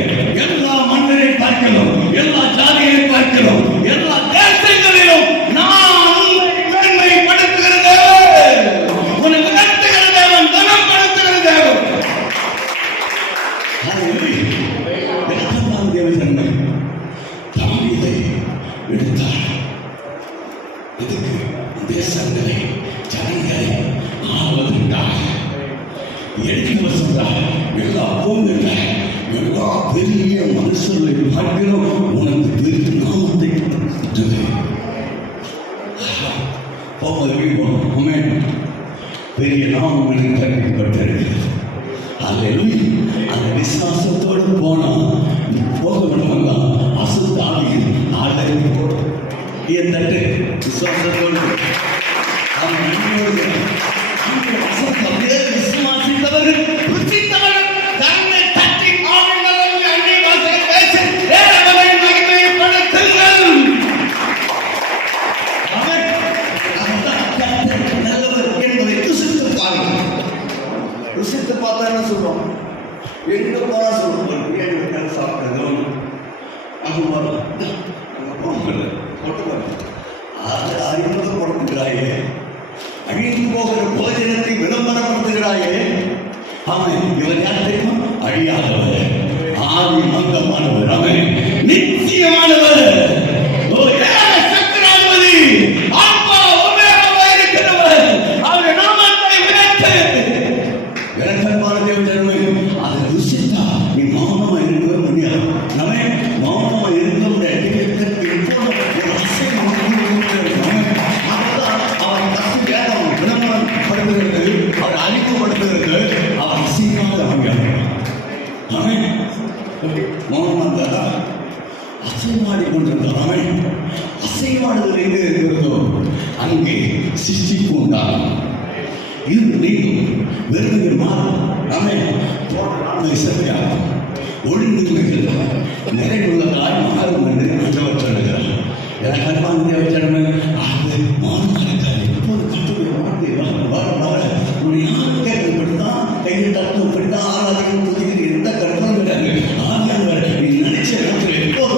எல்லா மன்னரை பார்க்கிறோம், எல்லா ஜாதியை பார்க்கிறோம், எல்லா தேசங்களிலும் நான் மேன்மைப்படுத்துகிறது. உனக்கு நடத்துகிற தேவன், கனப்படுத்துகிற தேவன். தாவீதை எடுத்தார். இதுக்கு தேசங்களை ஜனங்களை ஆவதற்காக எடுத்து சொல்றார். எல்லா போங்க, எல்லா பெரிய மனுஷர்களை பார்க்கிறோம். உனக்கு பெரிய நாமத்தை பெரிய நாமம் எனக்கு கற்பிக்கப்பட்டிருக்கிறது. அந்த விசுவாசத்தோடு போனா போக விடுவாங்க. அசுத்தாவியில் ஆதரவு போடும். என் தட்டு விசுவாசத்தோடு விசுவாசித்தவர்கள் ருசித்தவர்கள் தன்னை தட்டி ஆவியானவர்கள் அன்னை வாசல் பேசி தேவனை மகிமைப்படுத்துங்கள். நல்லவர் என்பதை ருசித்து பாருங்கள். ருசித்து பார்த்தா என்ன சொல்றோம்? எங்க போனா சொல்றோம்? சாப்பிடுறோம். அறிமுகப்படுத்துகிறாயே, அழிந்து போகிற போஜனத்தை விளம்பரப்படுத்துகிறாயே. அவன் இவர் யார் தெரியுமா? அழியாதவர், ஆதி மந்தமானவர், அவன் நிச்சயமானவர், சக்கராதிபதி, ஆல்பா ஒமேகாவாக இருக்கிறவர். அவர் நாமத்தை உயர்த்து. விளக்கமான தேவஜனமே, அதை ருசித்தா நீ மௌனமா இருக்கவே முடியாது. நம்ம மௌனமா இருக்க முடியாது. அவர் அறிமுகப்படுத்துகிறது, அவர் அசைக்காத மௌனமாந்தாரா அசைவாடி கொண்டிருந்தார். அசைவாடுதல் எங்கே இருக்கிறதோ அங்கே சிருஷ்டிப்பு உண்டாகும். இது நீங்கும், வெறுமைகள் மாறும். நம்மை சரியாகும், ஒழுங்குமைகள் நிறைவுள்ளதாய் மாறும் என்று ஆண்டவர் சொல்லுகிறார். எனக்கு அன்பான தேவஜனமே, அது மாறும் இருக்காது. எப்போது கட்டுரை வார்த்தை வர வர யாரும் கேட்கப்பட்டுதான் கையில் தத்துவம் படித்தான் ஆராதனை புதிய எந்த கட்டணம் கிடையாது. ஆகியவர் நீ நினைச்ச இடத்துல எப்போது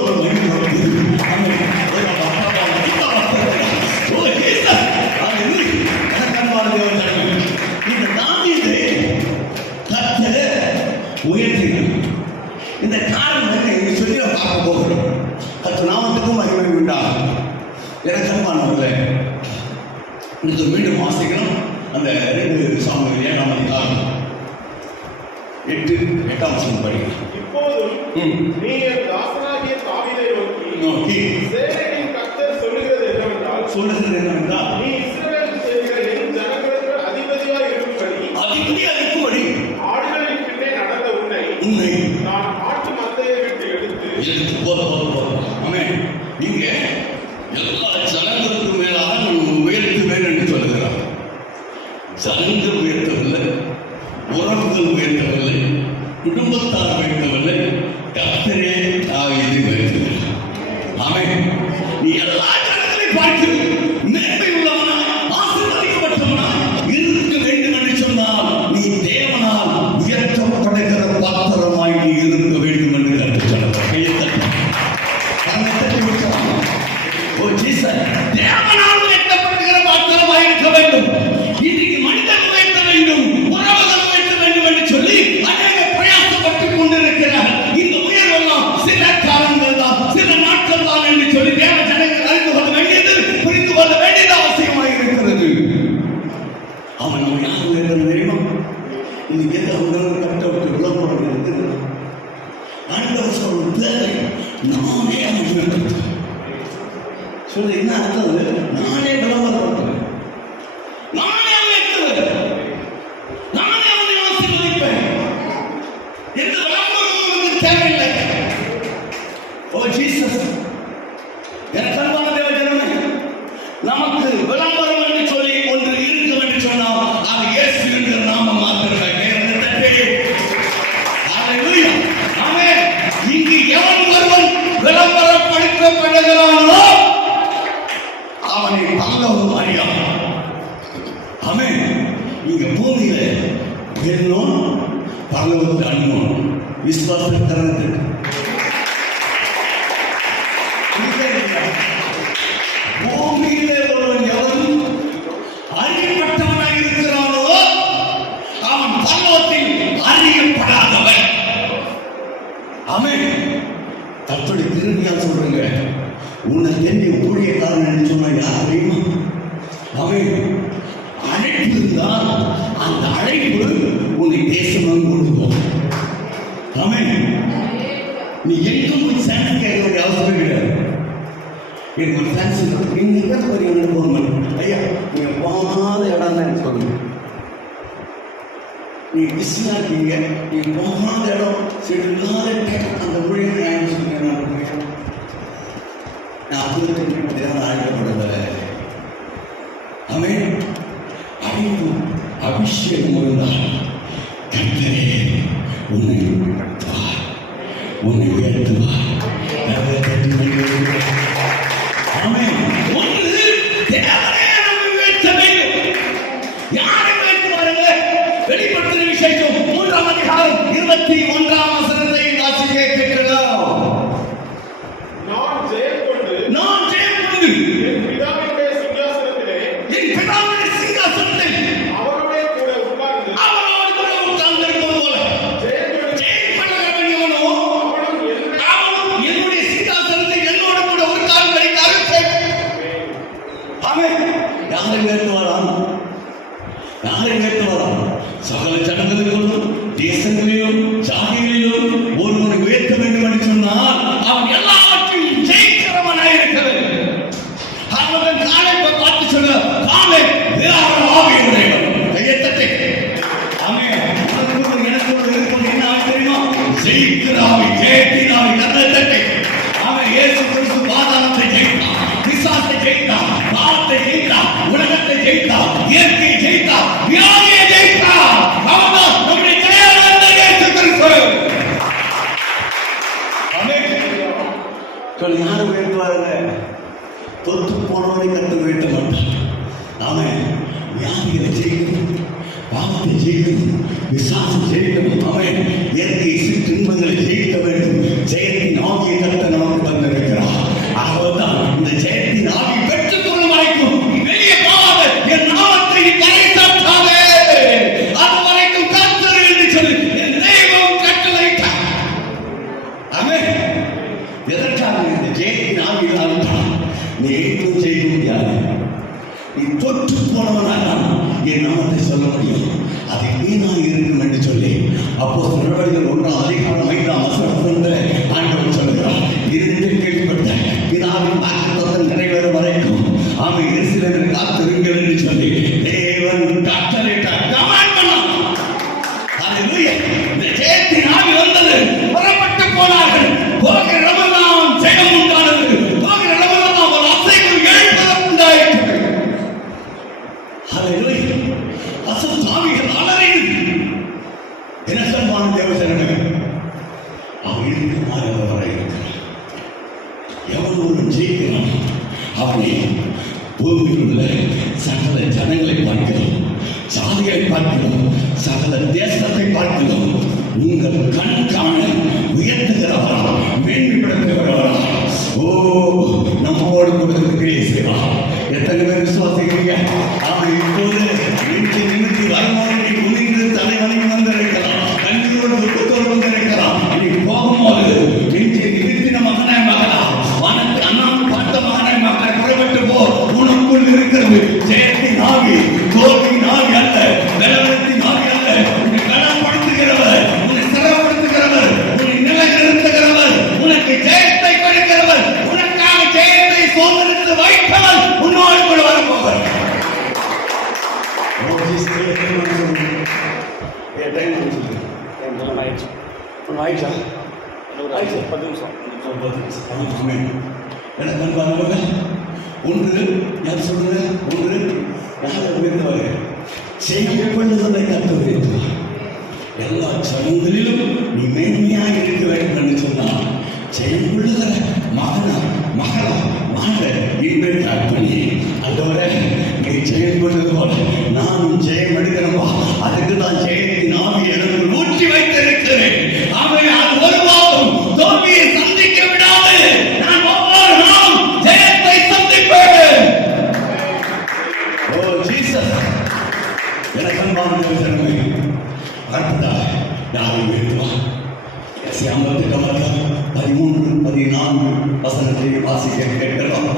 உயர்த்தினார். இந்த காரணம் என்ன சொல்லி பார்க்க போகிறோம். கர்த்தர் நாமத்துக்கும் மகிமை உண்டாகும். எனக்கு அன்பானவர்களே, இது மீண்டும் வாசிக்கிறோம். அந்த 2 சாமுவேல் 7ஆம் அதிகாரம் 8ஆம் வசனம் படிக்கிறோம். இப்போதும் நீ என் தாசனாகிய தாவீதை நோக்கி சேனையின் கர்த்தர் சொல்லுகிறது என்னவென்றால், நீ இஸ்ரவேலுக்கு செய்கிற என் ஜனங்களுக்கு அதிபதியாய் இருக்கும்படி ஆடுகளின் பின்னே நடந்த உன்னை நான் ஆட்டு மந்தையை விட்டு எடுத்து நீங்க எல்லா ஜனங்களுக்கு மேலாக நான் உயர்த்துவேன் என்று சொல்லுகிறார். ஜனங்கள் உயர்த்தவில்லை, உறவுகள் உயர்த்தவில்லை, குடும்பத்தார் உயர்த்தவில்லை, கர்த்தரே தாவீதை உயர்த்துகிறார். ஆமென். நீ எல்லா ஜனங்களையும் பார்த்து மேன்மை உள்ளவனா, ஆசீர்வதிக்கப்பட்டவனா இருக்க வேண்டும் என்று சொன்னால் நீ தேவனால் உயர்த்தப்படுகிற பாத்திரமாய் நீ இருக்க வேண்டும் என்று கற்றுச் தேவனால் உயர்த்தப்படுகிற பாத்திரமாய் இருக்க வேண்டும். இன்றைக்கு மனிதன் உயர்த்த வேண்டும், உறவுகள் உயர்த்த வேண்டும் என்று சொல்லி அநேக பிரயாசப்பட்டுக் கொண்டிருக்கிறார். இந்த உயர்வெல்லாம் சில காலங்கள் தான், சில நாட்கள் தான் என்று சொல்லி தேவ ஜனங்கள் அறிந்து கொள்ள வேண்டியது, புரிந்து கொள்ள வேண்டியது அவசியமாக இருக்கிறது. அவன் நம்ம யார் உயர்த்தது தெரியுமா? இன்னைக்கு எந்த உணர்வு கட்ட விட்டு விளம்பரம் இருக்கிறது. ஆண்டவர் சொல்லும் தேவை நானே உயர்த்தது சொல்லி என்ன அர்த்தம்? நானே விளம்பரப்படுத்துவேன், நானே உயர்த்துவேன், நானே அவனை ஆசீர்வதிப்பேன். எந்த விளம்பரமும் தேவையில்லை. ஓ ஜீசஸ், எனக்கு அன்பான தேவஜனமே, நமக்கு விளம்பரம் என்று சொல்லி ஒன்று இருக்கும் என்று சொன்னால் அது இயேசு என்கிற நாமம் மாத்திரமே. ஆமென். இங்கு எவன் ஒருவன் விளம்பரப்படுத்தப்படுகிறானோ அவனை பரலோகம் அறியான். ஆமென். இங்க பூமியில என்னோன் பரலோகத்தை அணியோன் விசுவாச தருணத்திற்கு பூமியிலே ஒருவன் எவன் அறியப்பட்டவனாக இருக்கிறானோ அவன் பரலோகத்தில் அறியப்படாதவன். ஆமென். கர்த்தருடைய கிருபையால் சொல்றேங்க, உன்னை தெரிஞ்ச ஊழியக்காரன் என்று சொன்னா யார் தெரியுமா? அவன் அழைப்பு இருந்தால் அந்த அழைப்பு உன்னை தேசமாக கொண்டு போகும். அவன் நீ எங்கும் போய் சேர்ந்து கேட்க வேண்டிய அவசியம் கிடையாது. எனக்கு ஒரு ஃபேன்சி நீங்க எங்க போறீங்க போகணும் ஐயா, நீங்க போகாத இடம் தான் எனக்கு சொல்லுங்க. நீ பிஸியா இருக்கீங்க, நீங்க போகாத இடம் சரி இல்லாத அந்த ஊழியர் நான் சொல்லுங்க. நான் அழைக்கப்படவில்லை. ஆமென். அழைப்பு அபிஷேகம் இருந்தால் கர்த்தரே உன்னை உயர்த்துவார், உன்னை உயர்த்துவார். ஆமென். ஒன்று தேவனே நம்மை உயர்த்த வேண்டும். யாரை உயர்த்துவாருங்க? வெளிப்படுத்தின விசேஷம் 3ஆம் அதிகாரம் 21ஆம் வசனத்தை வாசிக்க கேட்கிறோம். சொல்லி யாரும் உயர்த்துவாருங்க. தொத்து போனவனை கற்று உயர்த்த மாட்டார். அவன் வியாதிகளை ஜெயிக்கணும், பாவத்தை ஜெயிக்கணும், விசுவாசம் ஜெயிக்கணும். அவன் இயற்கை துன்பங்களை ஜெயிக்க வேண்டும். ஜெயத்தின் ஆவியை கத்த நமக்கு தந்திருக்கிறார். ஆகவேதான் இந்த ஜெயத்தின் ஆவியை பெற்றுக் கொள்ளும் வரைக்கும் வெளியே போகாத, என் நாமத்தை நீ பறைசாற்றாதே, அது வரைக்கும் கர்த்தர் என்று சொல்லி என் தெய்வம் கட்டளையிட்டார். ஆமென். எதற்காக இந்த ஜெயத்தின் ஆவியினால் நீ எதுவும் செய்ய முடியாது. நீ தொற்று போனவனால்தான் என் நாமத்தை சொல்ல முடியும். அது வீணா இருக்கும் என்று சொல்லி அப்போஸ்தலர் நடவடிக்கைகள் 1:5 ஆண்டவர் சொல்கிறார். இது கேள்விப்பட்ட பிதாவின் வாக்குத்தத்தம் நிறைவேறும் வரைக்கும் ஆமை எருசலேமில் காத்திருங்கள் என்று சொல்லி தேவன் கட்டளையிட்டார். கமாண்ட் பண்ணான். ஹல்லேலூயா. இந்த ஜெயத்தின் ஆவி வந்தது. புறப்பட்டு போனார்கள். போகிற இடமெல்லாம் ஜெயம் உண்டானது. போகிற இடமெல்லாம் ஒரு அசைவு எழுப்புதல் உண்டாயிற்று. ஹல்லேலூயா. அசுத்த ஆவிகள் அலறியது. என்ன சம்பான தேவசனமே, அவன் இருக்குமாறு வரை எவன் ஒரு ஜெயிக்கிறான் அவனை பூமியில் உள்ள சகல ஜனங்களை பார்க்கிறோம், சாதிகளை பார்க்கிறோம், சகல தேசத்தை பார்க்கிறோம். உங்கள் கண் காண உயர்த்துகிறவரா, மேன்மைப்படுத்துகிறவரா, ஓ நம்மோடு கொடுத்து கிரியை செய்வார். எத்தனை பேர் விசுவாசிக்கிறீங்க? அவன் இப்போது நிமித்தி வருமானத்தை குனிந்து தலைவனை வந்திருக்கலாம், கண்ணீரோடு துக்கத்தோடு வந்திருக்கலாம். நீ போகும்போது நிறுத்தின மகனே மகளா, வானத்து அண்ணாந்து பார்த்த மகனே மகளை புறப்பட்டு போ. உனக்குள் இருக்கிறது ஜெயத்தின் ஆவி, தோல்வியின் ஆவி அல்ல, நிலவரத்தின் ஆவி அல்ல. உன்னை கடன்படுத்துகிறவர், உன்னை சிரமப்படுத்துகிறவர், உன்னை நிலைநிறுத்துகிறவர், உனக்கு ஜெயத்தை கொடுக்கிறவர், உனக்காக ஜெயத்தை சோதனைத்து வைத்தவர் உன்னோடு கூட வரப்போவர். ஒன்று யார் சொல்ற, ஒன்று யார் உயர்ந்தவர் செய்யப்படுவதை கற்று உயர்த்துவார். எல்லா சமங்களிலும் நீ மேன்மையாக இருக்க வேண்டும் என்று சொன்னால் செய்யப்படுகிற மகனா மகளா வாழ இன்பத்தை அர்ப்பணி. அதோட நீ செயல்படுவது போல நானும் ஜெயம் எடுக்கிறப்பா. அதுக்கு தான் ஜெயத்தின் ஆவி எனக்கு ஊற்றி வைத்திருக்கிறேன். அவை அது ஒருவாவும் தோல்வியை சந்திக்க விடாது. நான் ஒவ்வொரு நாளும் ஜெயத்தை சந்திப்பேன். ஓ ஜீசஸ், எனக்கு அன்பான தேவனே, அடுத்ததாக யாரும் வேண்டுமா? 13-14 வசனத்தை வாசிக்க கேட்கலாம்.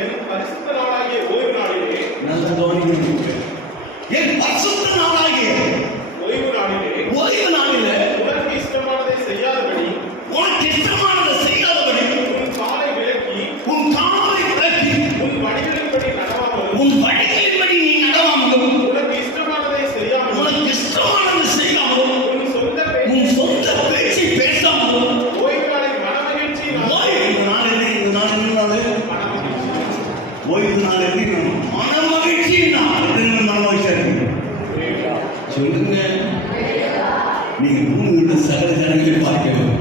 என் பரிசுத்த நாளாகிய ஓய்வு நாளிலே, நல்ல கவனிக்க, என் பரிசுத்த நாளாகிய ஓய்வு நாளிலே ஓய்வு நாளிலே உனக்கு இஷ்டமானதை செய்யாதபடி, உனக்கு இஷ்டமானதை செய்யாதபடி உன் காலை விலக்கி, உன் காலை விலக்கி, உன் வழிகளின்படி நடவாமலும், உன் வழிகளின்படி நீ நடவாமலும், உனக்கு இஷ்டமானதை செய்யாமலும், உனக்கு இஷ்டமானதை செய்யாமலும், உன் உன் சொந்த பேச்சை பேசாமலும், ஓய்வு நாளில் மனமகிழ்ச்சியினால் ஓய்வு நாள் என்ன நாள் ஓய்வு நாள் எப்படி மனமகிழ்ச்சி நாள் மனமகிழ்ச்சி சொல்லுங்க. நீங்க பூமியுள்ள சகல ஜனங்களை பார்க்கணும்,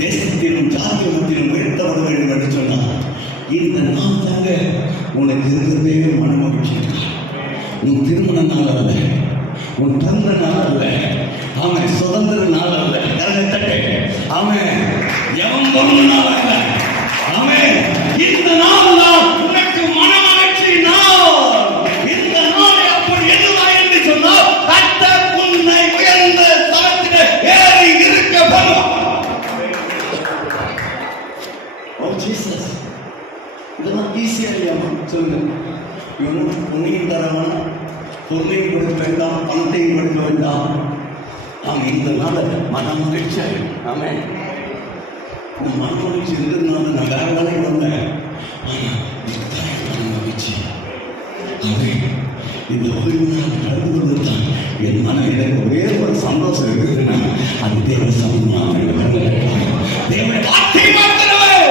தேசத்திலும் ஜாதியத்திலும் உயர்த்தப்பட வேண்டும் என்று சொன்னார். இந்த நாள் தாங்க உனக்கு இருக்கிறதே மனமகிழ்ச்சி. உன் திருமண நாள் அல்ல, உன் பிறந்த நாள் அல்ல, அவன் சுதந்திர நாள் அல்ல, கரகத்தட்டை அவன் எவன் பொருள் நாள் அல்ல, அவன் இந்த நாள் தான் உனக்கு மனமகிழ்ச்சி நாள். இந்த நாள் அப்படி எதுவா என்று சொன்னால் கர்த்தர் உன்னை உயர்ந்த தரத்தில் ஏறி இருக்க பண்ணும். ஓ ஜீசஸ், இதெல்லாம் ஈஸியா இல்லையாமா சொல்லுங்க. இவனும் பொண்ணையும் தரவனா, பொருளையும் கொடுக்க வேண்டாம், பணத்தையும் கொடுக்க வேண்டாம். அவன் இந்த நாளை மனமகிழ்ச்சியா ஆமே. இந்த மனமகிழ்ச்சி இருந்ததுனால நான் வேற வேலைக்கு வந்தேன். ஆனால் மகிழ்ச்சி அவன் இந்த ஓய்வு நாள் கடந்து கொண்டுதான் என் மனம் எனக்கு ஒரே ஒரு சந்தோஷம் இருக்குதுன்னா அது தேவ சமூகம் தேவ வார்த்தை பார்க்கிறவர்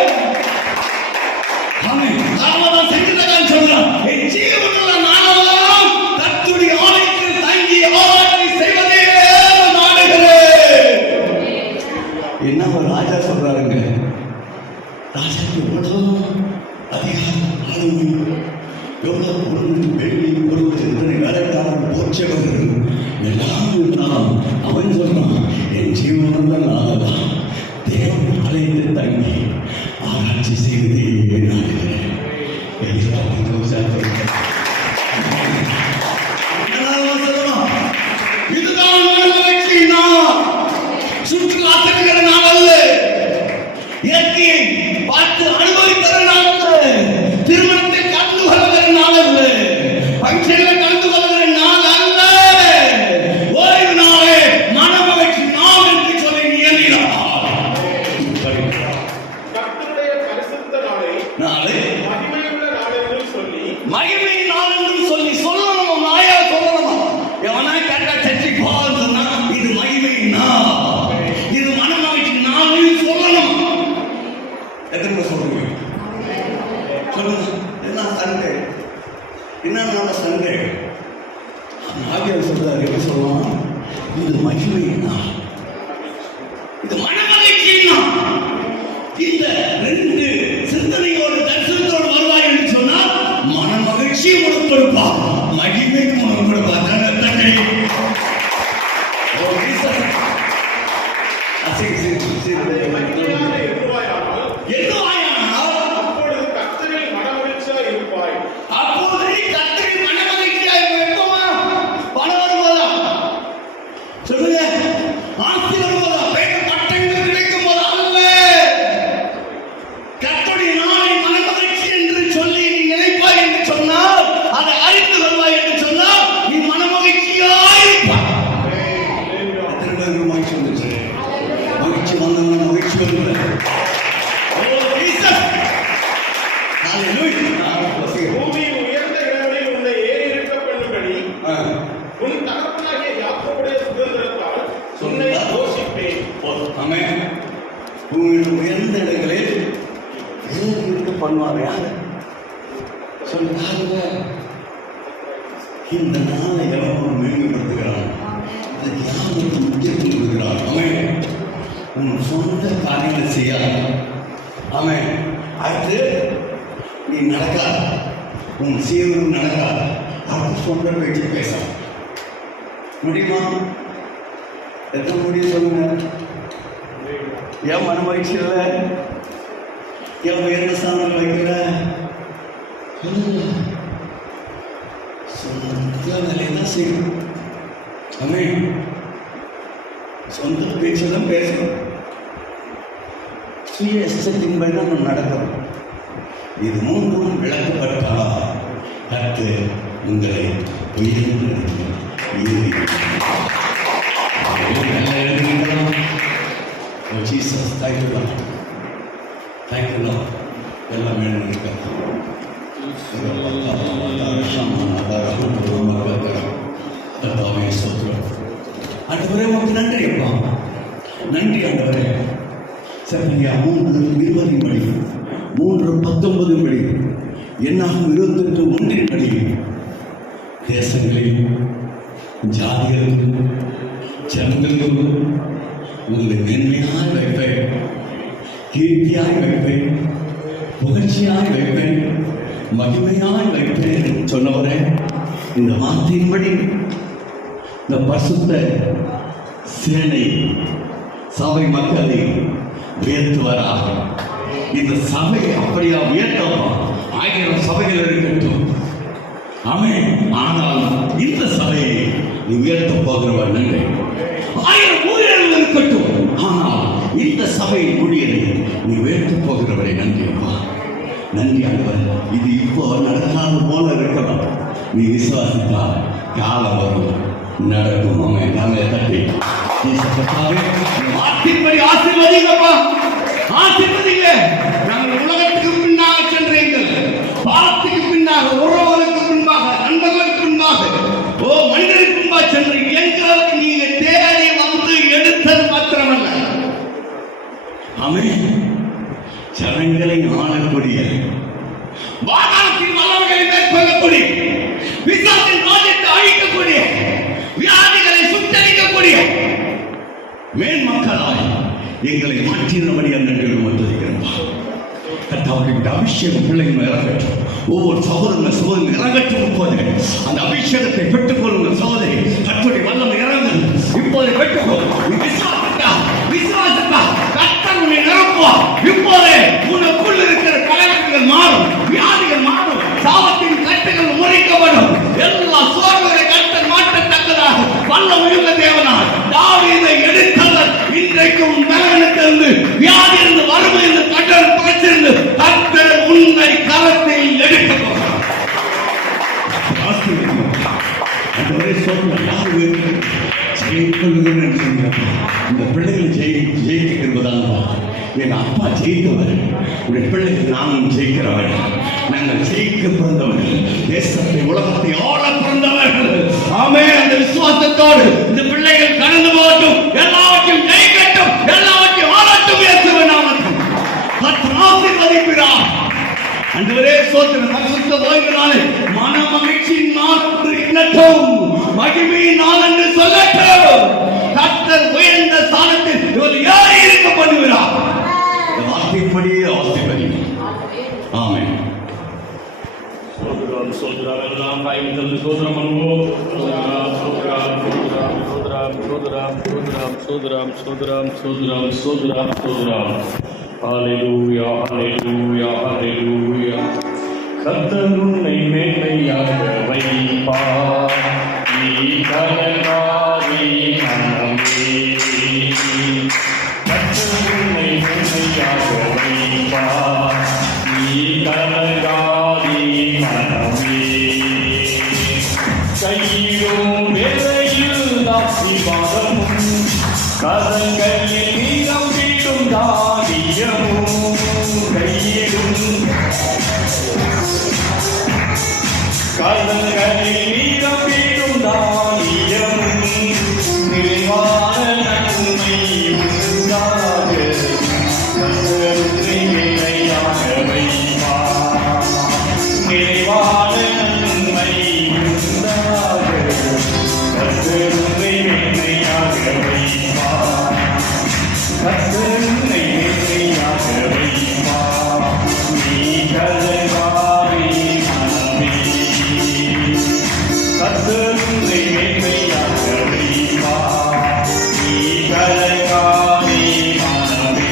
அவன் தாமதம் செஞ்சுதான் சொல்றான். என் ஜீவனுள்ள நாளெல்லாம் கர்த்தருடைய ஆலயத்தில் தங்கி ஆராதனை செய்வதே நாடுகிறேன். இப்ப ராஜா சொல்றாருங்க, ராஜாக்கு எவ்வளோ அதிகாரம், ஆளுமை, எவ்வளவு பொருள், வெள்ளி பொருள், எத்தனை வேலைக்காரன், போச்சவர்கள் எல்லாம் இருந்தாலும் அவன் சொல்றான், என் ஜீவனந்த நாளதான் தேவன் ஆலயத்தில் தங்கி ஆராய்ச்சி செய்வதே நாடுகிறேன். இதுதான் மனமகிழ்ச்சி நாள். சுற்றுலா செல்கிற நாள் அல்ல, இயற்கையை பார்த்து அனுபவிக்கிற நாள் அல்ல, திருமணத்தை கலந்து கொள்கிற நாள் அல்ல, பங்கங்களை கலந்து கொள்கிற நாள் அல்ல. ஓய்வு நாளே மனமகிழ்ச்சி நாள் என்று சொல்லி நியமினார். கர்த்தருடைய பரிசுத்த நாளை மகிமையுள்ள நாள் என்று சொல்லி மகிமை நாள் என்று சொல்லி சொல்லணும். நாயா சொல்லணும். எவனா கேட்டா சர்ச்சை போகுதுன்னா இது மகிமை நாள், இது மனமகிழ்ச்சி நாள் சொல்லணும். எத்தனை பேர் சொல்றீங்க? சொல்லுங்க. என்ன சண்டே, என்ன சண்டே? ஆவியார் சொல்றாரு, எப்படி சொல்லலாம்? இது மகிமை நாள், இது மனமகிழ்ச்சி நாள். இந்த ரெண்டு சிந்தனையோடு தரிசனத்தோடு வருவாய் என்று சொன்னால் மனமகிழ்ச்சி உனக்கு கொடுப்பா, மகிமையும் உனக்கு கொடுப்பா. தன்னை மகிமையாக இருப்பாயானால் அப்பொழுது கர்த்தரில் மனமகிழ்ச்சியாக இருப்பாய். அப்போது நீ கர்த்தரில் மனமகிழ்ச்சியாக இருக்குமா? பணம் வரும்போதா? சொல்லுங்க. ஆஸ்தி வரும்போதா? வேறு பட்டங்கள் கிடைக்கும் போது அல்ல. கர்த்தருடைய நாளை மனமகிழ்ச்சி என்று சொல்லி நீ நினைப்பாய் என்று சொன்னால், அதை அறிந்து கொள்வாய் என்று சொன்னால், நீ மனமகிழ்ச்சியாய் இருப்பாய். எத்தனை பேருக்கு மகிழ்ச்சி வந்துச்சு? மகிழ்ச்சி வந்தவன மகிழ்ச்சி வருகிறது. பூமியின் உயர்ந்த இடங்களில் உன்னை ஏறி இருக்க பண்ணும்படி உன் தகப்பனாகிய யாக்கோபுடைய சுதந்திரத்தால் உன்னை போஷிப்பேன். பூமியின் உயர்ந்த இடங்களில் இருக்க பண்ணுவாங்க. சொல்லுங்க, இந்த நாளை எவன் மேம்படுத்துகிறான், இதுக்கு யாருக்கு முக்கியத்துவம் கொடுக்கிறான். அவன் உன் சொந்த காரியங்களை செய்யாது. அவன் அடுத்து நீ நடக்காத, உன் சீவனும் நடக்காத, அடுத்து சொந்த பேச்சு பேச முடியுமா? எத்தனை முடியும் சொல்லுங்க? ஏன் மனமகிழ்ச்சி இல்லை? ஏன் உயர்ந்த ஸ்தானம் வைக்கிற? சொந்த வேலையை தான் செய்யணும். அவன் சொந்த பேச்சு தான் பேசணும். சுய இஷ்டத்தின்படி நம்ம நடக்கணும். இது மூன்றும் விளக்கப்பட்டால் கற்று உங்களை உயர்ந்து ஜீசஸ். Thank you, thank you. எல்லாம் வேணும் ஆண்டவரே, உனக்கு நன்றி அப்பா, நன்றி ஆண்டவரே. சகரியா 3:20 படி, 3:19 படி, என்னாகும் 28:1 படி, தேசங்களில் ஜாதிகளுக்கும் ஜனங்களுக்கும் உங்களை மேன்மையாய் வைப்பேன், கீர்த்தியாய் வைப்பேன், புகழ்ச்சியாய் வைப்பேன், மகிமையாய் வைப்பேன் சொன்னவரே, இந்த வார்த்தையின்படி இந்த பரிசுத்த சேனை சபை மக்களை உயர்த்துவாராக. இந்த சபை அப்படியா உயர்த்தவா? 1000 சபைகள் இருக்கட்டும். ஆமென். ஆனால் இந்த சபையை நீ உயர்த்த போகிறவர் நன்றி. 1000 ஊழியர்கள் இருக்கட்டும். ஆனால் இந்த சபை ஊழியரை நீ உயர்த்த போகிறவரை நன்றி அப்பா, நன்றி ஆண்டவர். இது இப்போ நடக்காத போல இருக்கலாம். நீ விசுவாசித்தால் காலம் வரும், நடக்கும். அவன் நாங்களே தட்டி வார்த்தைப்படி ஆசீர்வதிங்கப்பா, ஆசீர்வதிங்க. நாங்கள் உலகத்துக்கு பின்னாக சென்றீர்கள், பாலத்துக்கு பின்னாக, உறவுகளுக்கு பின்பாக, நண்பர்களுக்கு பின்பாக, மனிதருக்கு பின்பாக சென்றீங்க. எங்களுக்கு நீங்க தேடி வந்து எடுத்தது மாத்திரமல்ல, ஆமென், ஜனங்களை ஆளக்கூடிய, வானத்தின் வல்லமைகளை மேற்கொள்ளக்கூடிய, பிசாசின் ராஜ்யத்தை அழிக்கக்கூடிய, வியாதிகளை சுத்தரிக்கக்கூடிய மேன்மக்களாய் எங்களை மாற்றினபடி அந்த துதிக்கிறோம். கர்த்தாவுடைய அபிஷேகம் பிள்ளைகள் இறங்கட்டும். ஒவ்வொரு சகோதரர்கள் இறங்கட்டும். போது அந்த அபிஷேகத்தை பெற்றுக்கொள்ளுங்கள் சகோதரி. கர்த்தருடைய வல்லமை இறங்கு இப்போது பெற்றுக்கொள். விசுவாசத்தா கர்த்தர் உன்னை நிரப்புவார். இப்போதே உனக்குள் இருக்கிற கலக்கங்கள் மாறும், வியாதிகள் மாறும், சாபத்தின் கட்டுகள் முறிக்கப்படும். எல்லா சோர்வுகளை கர்த்தர் மாற்றத்தக்கதாக வல்லமை உள்ள தேவனார் தாவீதை எடுத்தவர் இன்றைக்கும் பலனுக்கு வியாதியிலிருந்து வறுமையிலிருந்து கடன் பிரச்சிருந்து கர்த்தர் உன்னை கரத்தில் எடுக்க போகிறார். இந்த பிள்ளைகள் ஜெயிக்கிறதாங்க. என் அப்பா ஜெயித்தவர், உடைய பிள்ளைகள் நானும் ஜெயிக்கிறவர்கள். நாங்கள் ஜெயிக்க பிறந்தவர்கள், தேசத்தை உலகத்தை ஆள பிறந்தவர்கள். ஆமே. அந்த விசுவாசத்தோடு இந்த பிள்ளைகள் கடந்து போகட்டும், எல்லாவற்றையும் ஜெயிக்கட்டும், எல்லாவற்றையும் ஆளட்டும். இயேசுவின் நாமத்தில் கர்த்தர் ஆசீர்வதிக்கிறார். அன்றுவரே சோத்திர பரிசுத்த ஓய்வினாலே மன மகிழ்ச்சியின் நாள் இன்னட்டும், மகிமையின் நாள் என்று சொல்லட்டும். கர்த்தர் உயர்ந்த ஸ்தானத்தில் இவர் ஏறி இருக்க பண்ணுகிறார். இந்த வார்த்தைப்படியே ஆசீர்வதி. ஆமென். சோதரம் கைவிட்டது சோதரம் அனுபவம். சோதரம். ஹalleluya ஹalleluya ஹalleluya. கர்த்தர் உன்னை மேன்மையாக வைப்பார். நீ கலங்காதே மனமே. கர்த்தர் உன்னை மேன்மையாக வைப்பார். நீ கலங்காதே மனமே. கையிலும் வேலையில் ஆசீர்வாதமும் கரங்களில் நீரம் வீடும் தானியமும். கையிலும் கரங்களில் நீரம் வீடும் தானியமும். நிறைவான நன்மை உண்டாக கர்த்தரை மேன்மையாக வைப்பார். நிறைவான நன்மை உண்டாக கர்த்தரை மேன்மையாக வைப்பார். கர்த்தரை மேன்மையாக வைப்பார். நீ கலங்காதே மனமே. கர்த்தரை மேன்மையாக வைப்பார். நீ கலங்காதே மனமே.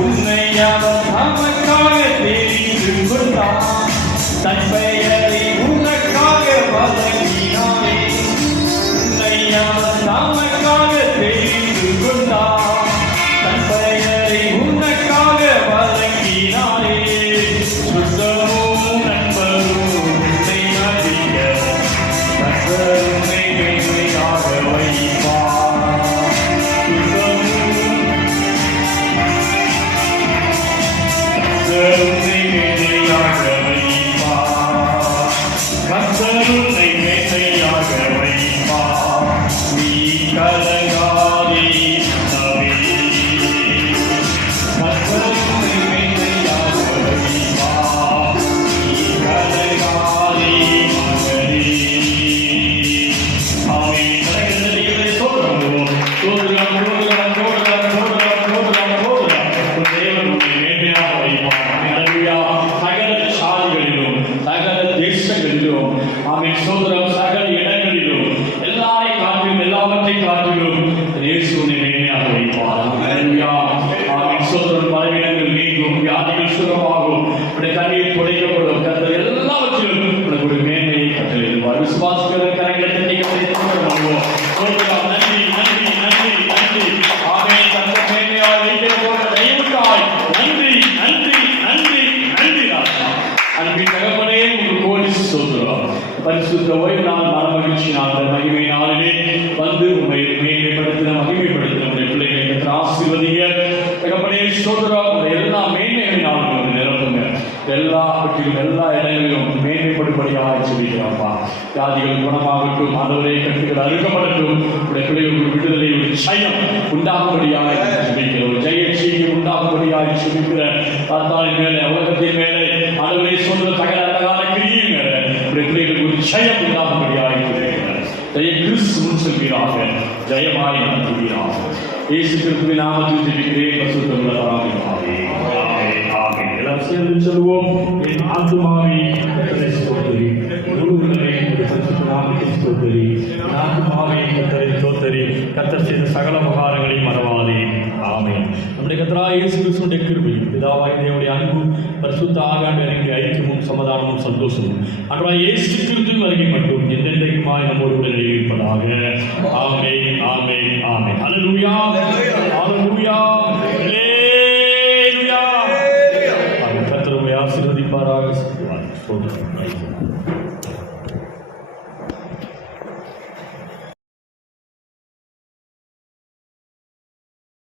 உன்னை அவர் நமக்காக தெரிந்து கொண்டார். தன் பெயரை உனக்காக வழங்கினாரே. உன்னை அவர் நமக்காக தெரிந்து கொண்டார். தன் பெயரை உனக்காக வழங்கினாரே. சுத்தமும் நண்பரும் உன்னை மதிக்க கர்த்தர் உன்னை மேன்மையாக வைப்பார். கர்த்தர் உன்னை மேன்மையாக வைப்பார். கர்த்தர் உன்னை மேன்மையாக வைப்பார். நீ கலங்காதே மனமே. கர்த்தர் உன்னை மேன்மையாக வைப்பார். நீ கலங்காதே மகனே. ஆமென். கரங்களை சொல்றோம். சோதரம் சோதரம் சோதரம் சோதரம் சோதரம் சோதரம். தேவன் உன்னை மேன்மையாக வைப்பார். ஹalleluya. சகல சாதிகளிலும் சகல தேசங்களிலும் ஆமென். சோதரம் சகல இடங்களிலும் எல்லாரை காட்டிலும் எல்லாவற்றை காட்டிலும் இயேசு உன்னை மேன்மையாக வைப்பார். ஹalleluya. ஆமென். சோதரம் பலவீனங்கள் நீங்கும், வியாதிகள் சுகமாகும், உடைய கண்ணீர் துடைக்கப்படும். கர்த்தர் எல்லாவற்றிலும் உனக்கு மேன்மையை கட்டளையிடுவார். விசுவாசிக்கிற கரங்களை தட்டி பண்ணுவோம். சோதரம் நன்றி நன்றி நன்றி நன்றி. ஆமென். கர்த்தர் மேன்மையாக வைக்கிற போன்ற தயவுக்காய் நன்றி நன்றி நன்றி நன்றி. அன்பின் தகப்பனே உங்களுக்கு கோடி ஸ்தோத்திரம். பரிசுத்த ஓய்வு நாள் மன மகிழ்ச்சி நாள் மகிமை நாளிலே வந்து உண்மை மேன்மைப்படுத்தின மகிமைப்படுத்தின உடைய பிள்ளைகளை கர்த்தர் ஆசீர்வதிங்க. தகப்பனே ஸ்தோத்திரம். எல்லா மேன்மைகளினாலும் நிரப்புங்க. எல்லாவற்றிலும் எல்லா இடங்களிலும் மேன்மைப்படும்படியாக சொல்லிக்கிறோம்ப்பா. வியாதிகள் குணமாகட்டும், ஆண்டவரே கட்டுகள் அறுக்கப்படட்டும். உடைய பிள்ளைகளுக்கு விடுதலை ஜெயம் உண்டாகும்படியாக சொல்லிக்கிறோம். ஜெயச்சீக்கு உண்டாகும்படியாக சொல்லிக்கிற தாத்தாவின் மேலே உலகத்தின் மேலே ஆண்டவரே சொல்ற சகல அழகான கிரியின் மேலே உடைய பிள்ளைகளுக்கு ஜெயம் உண்டாகும்படியாக சொல்லிக்கிறேன். கிறிஸ்து நடத்துவீராக, ஜெயமாய் நடத்துவீராக. இயேசு கிறிஸ்துவின் நாமத்தில் ஜெபிக்கிறேன் பரிசுத்தமுள்ள பரமபிதாவே. ஆமென், ஆமென். எல்லாம் சேர்ந்து சொல்லுவோம். என் ஆத்துமாவே கர்த்தரை ஸ்தோத்திரி, முழு உள்ளமே உம்முடைய பரிசுத்த நாமத்தை ஸ்தோத்திரி. என் ஆத்துமாவே கர்த்தரை ஸ்தோத்திரி, கர்த்தர் செய்த சகல உபகாரங்களையும் மறவாதே. ஆமென். நம்முடைய கர்த்தராகிய இயேசு கிறிஸ்துவின் கிருபையும் பிதாவாகிய தேவனுடைய அன்பும் பரிசுத்த ஆவியானவரின் ஐக்கியமும் சமாதானமும் சந்தோஷமும் அன்றாய் இயேசு கிறிஸ்துவின் வருகை மட்டும் என்றென்றைக்குமாய் நம்மோடு கூட இருப்பதாக. ஆமென், ஆமென், ஆமென். ஹல்லேலூயா.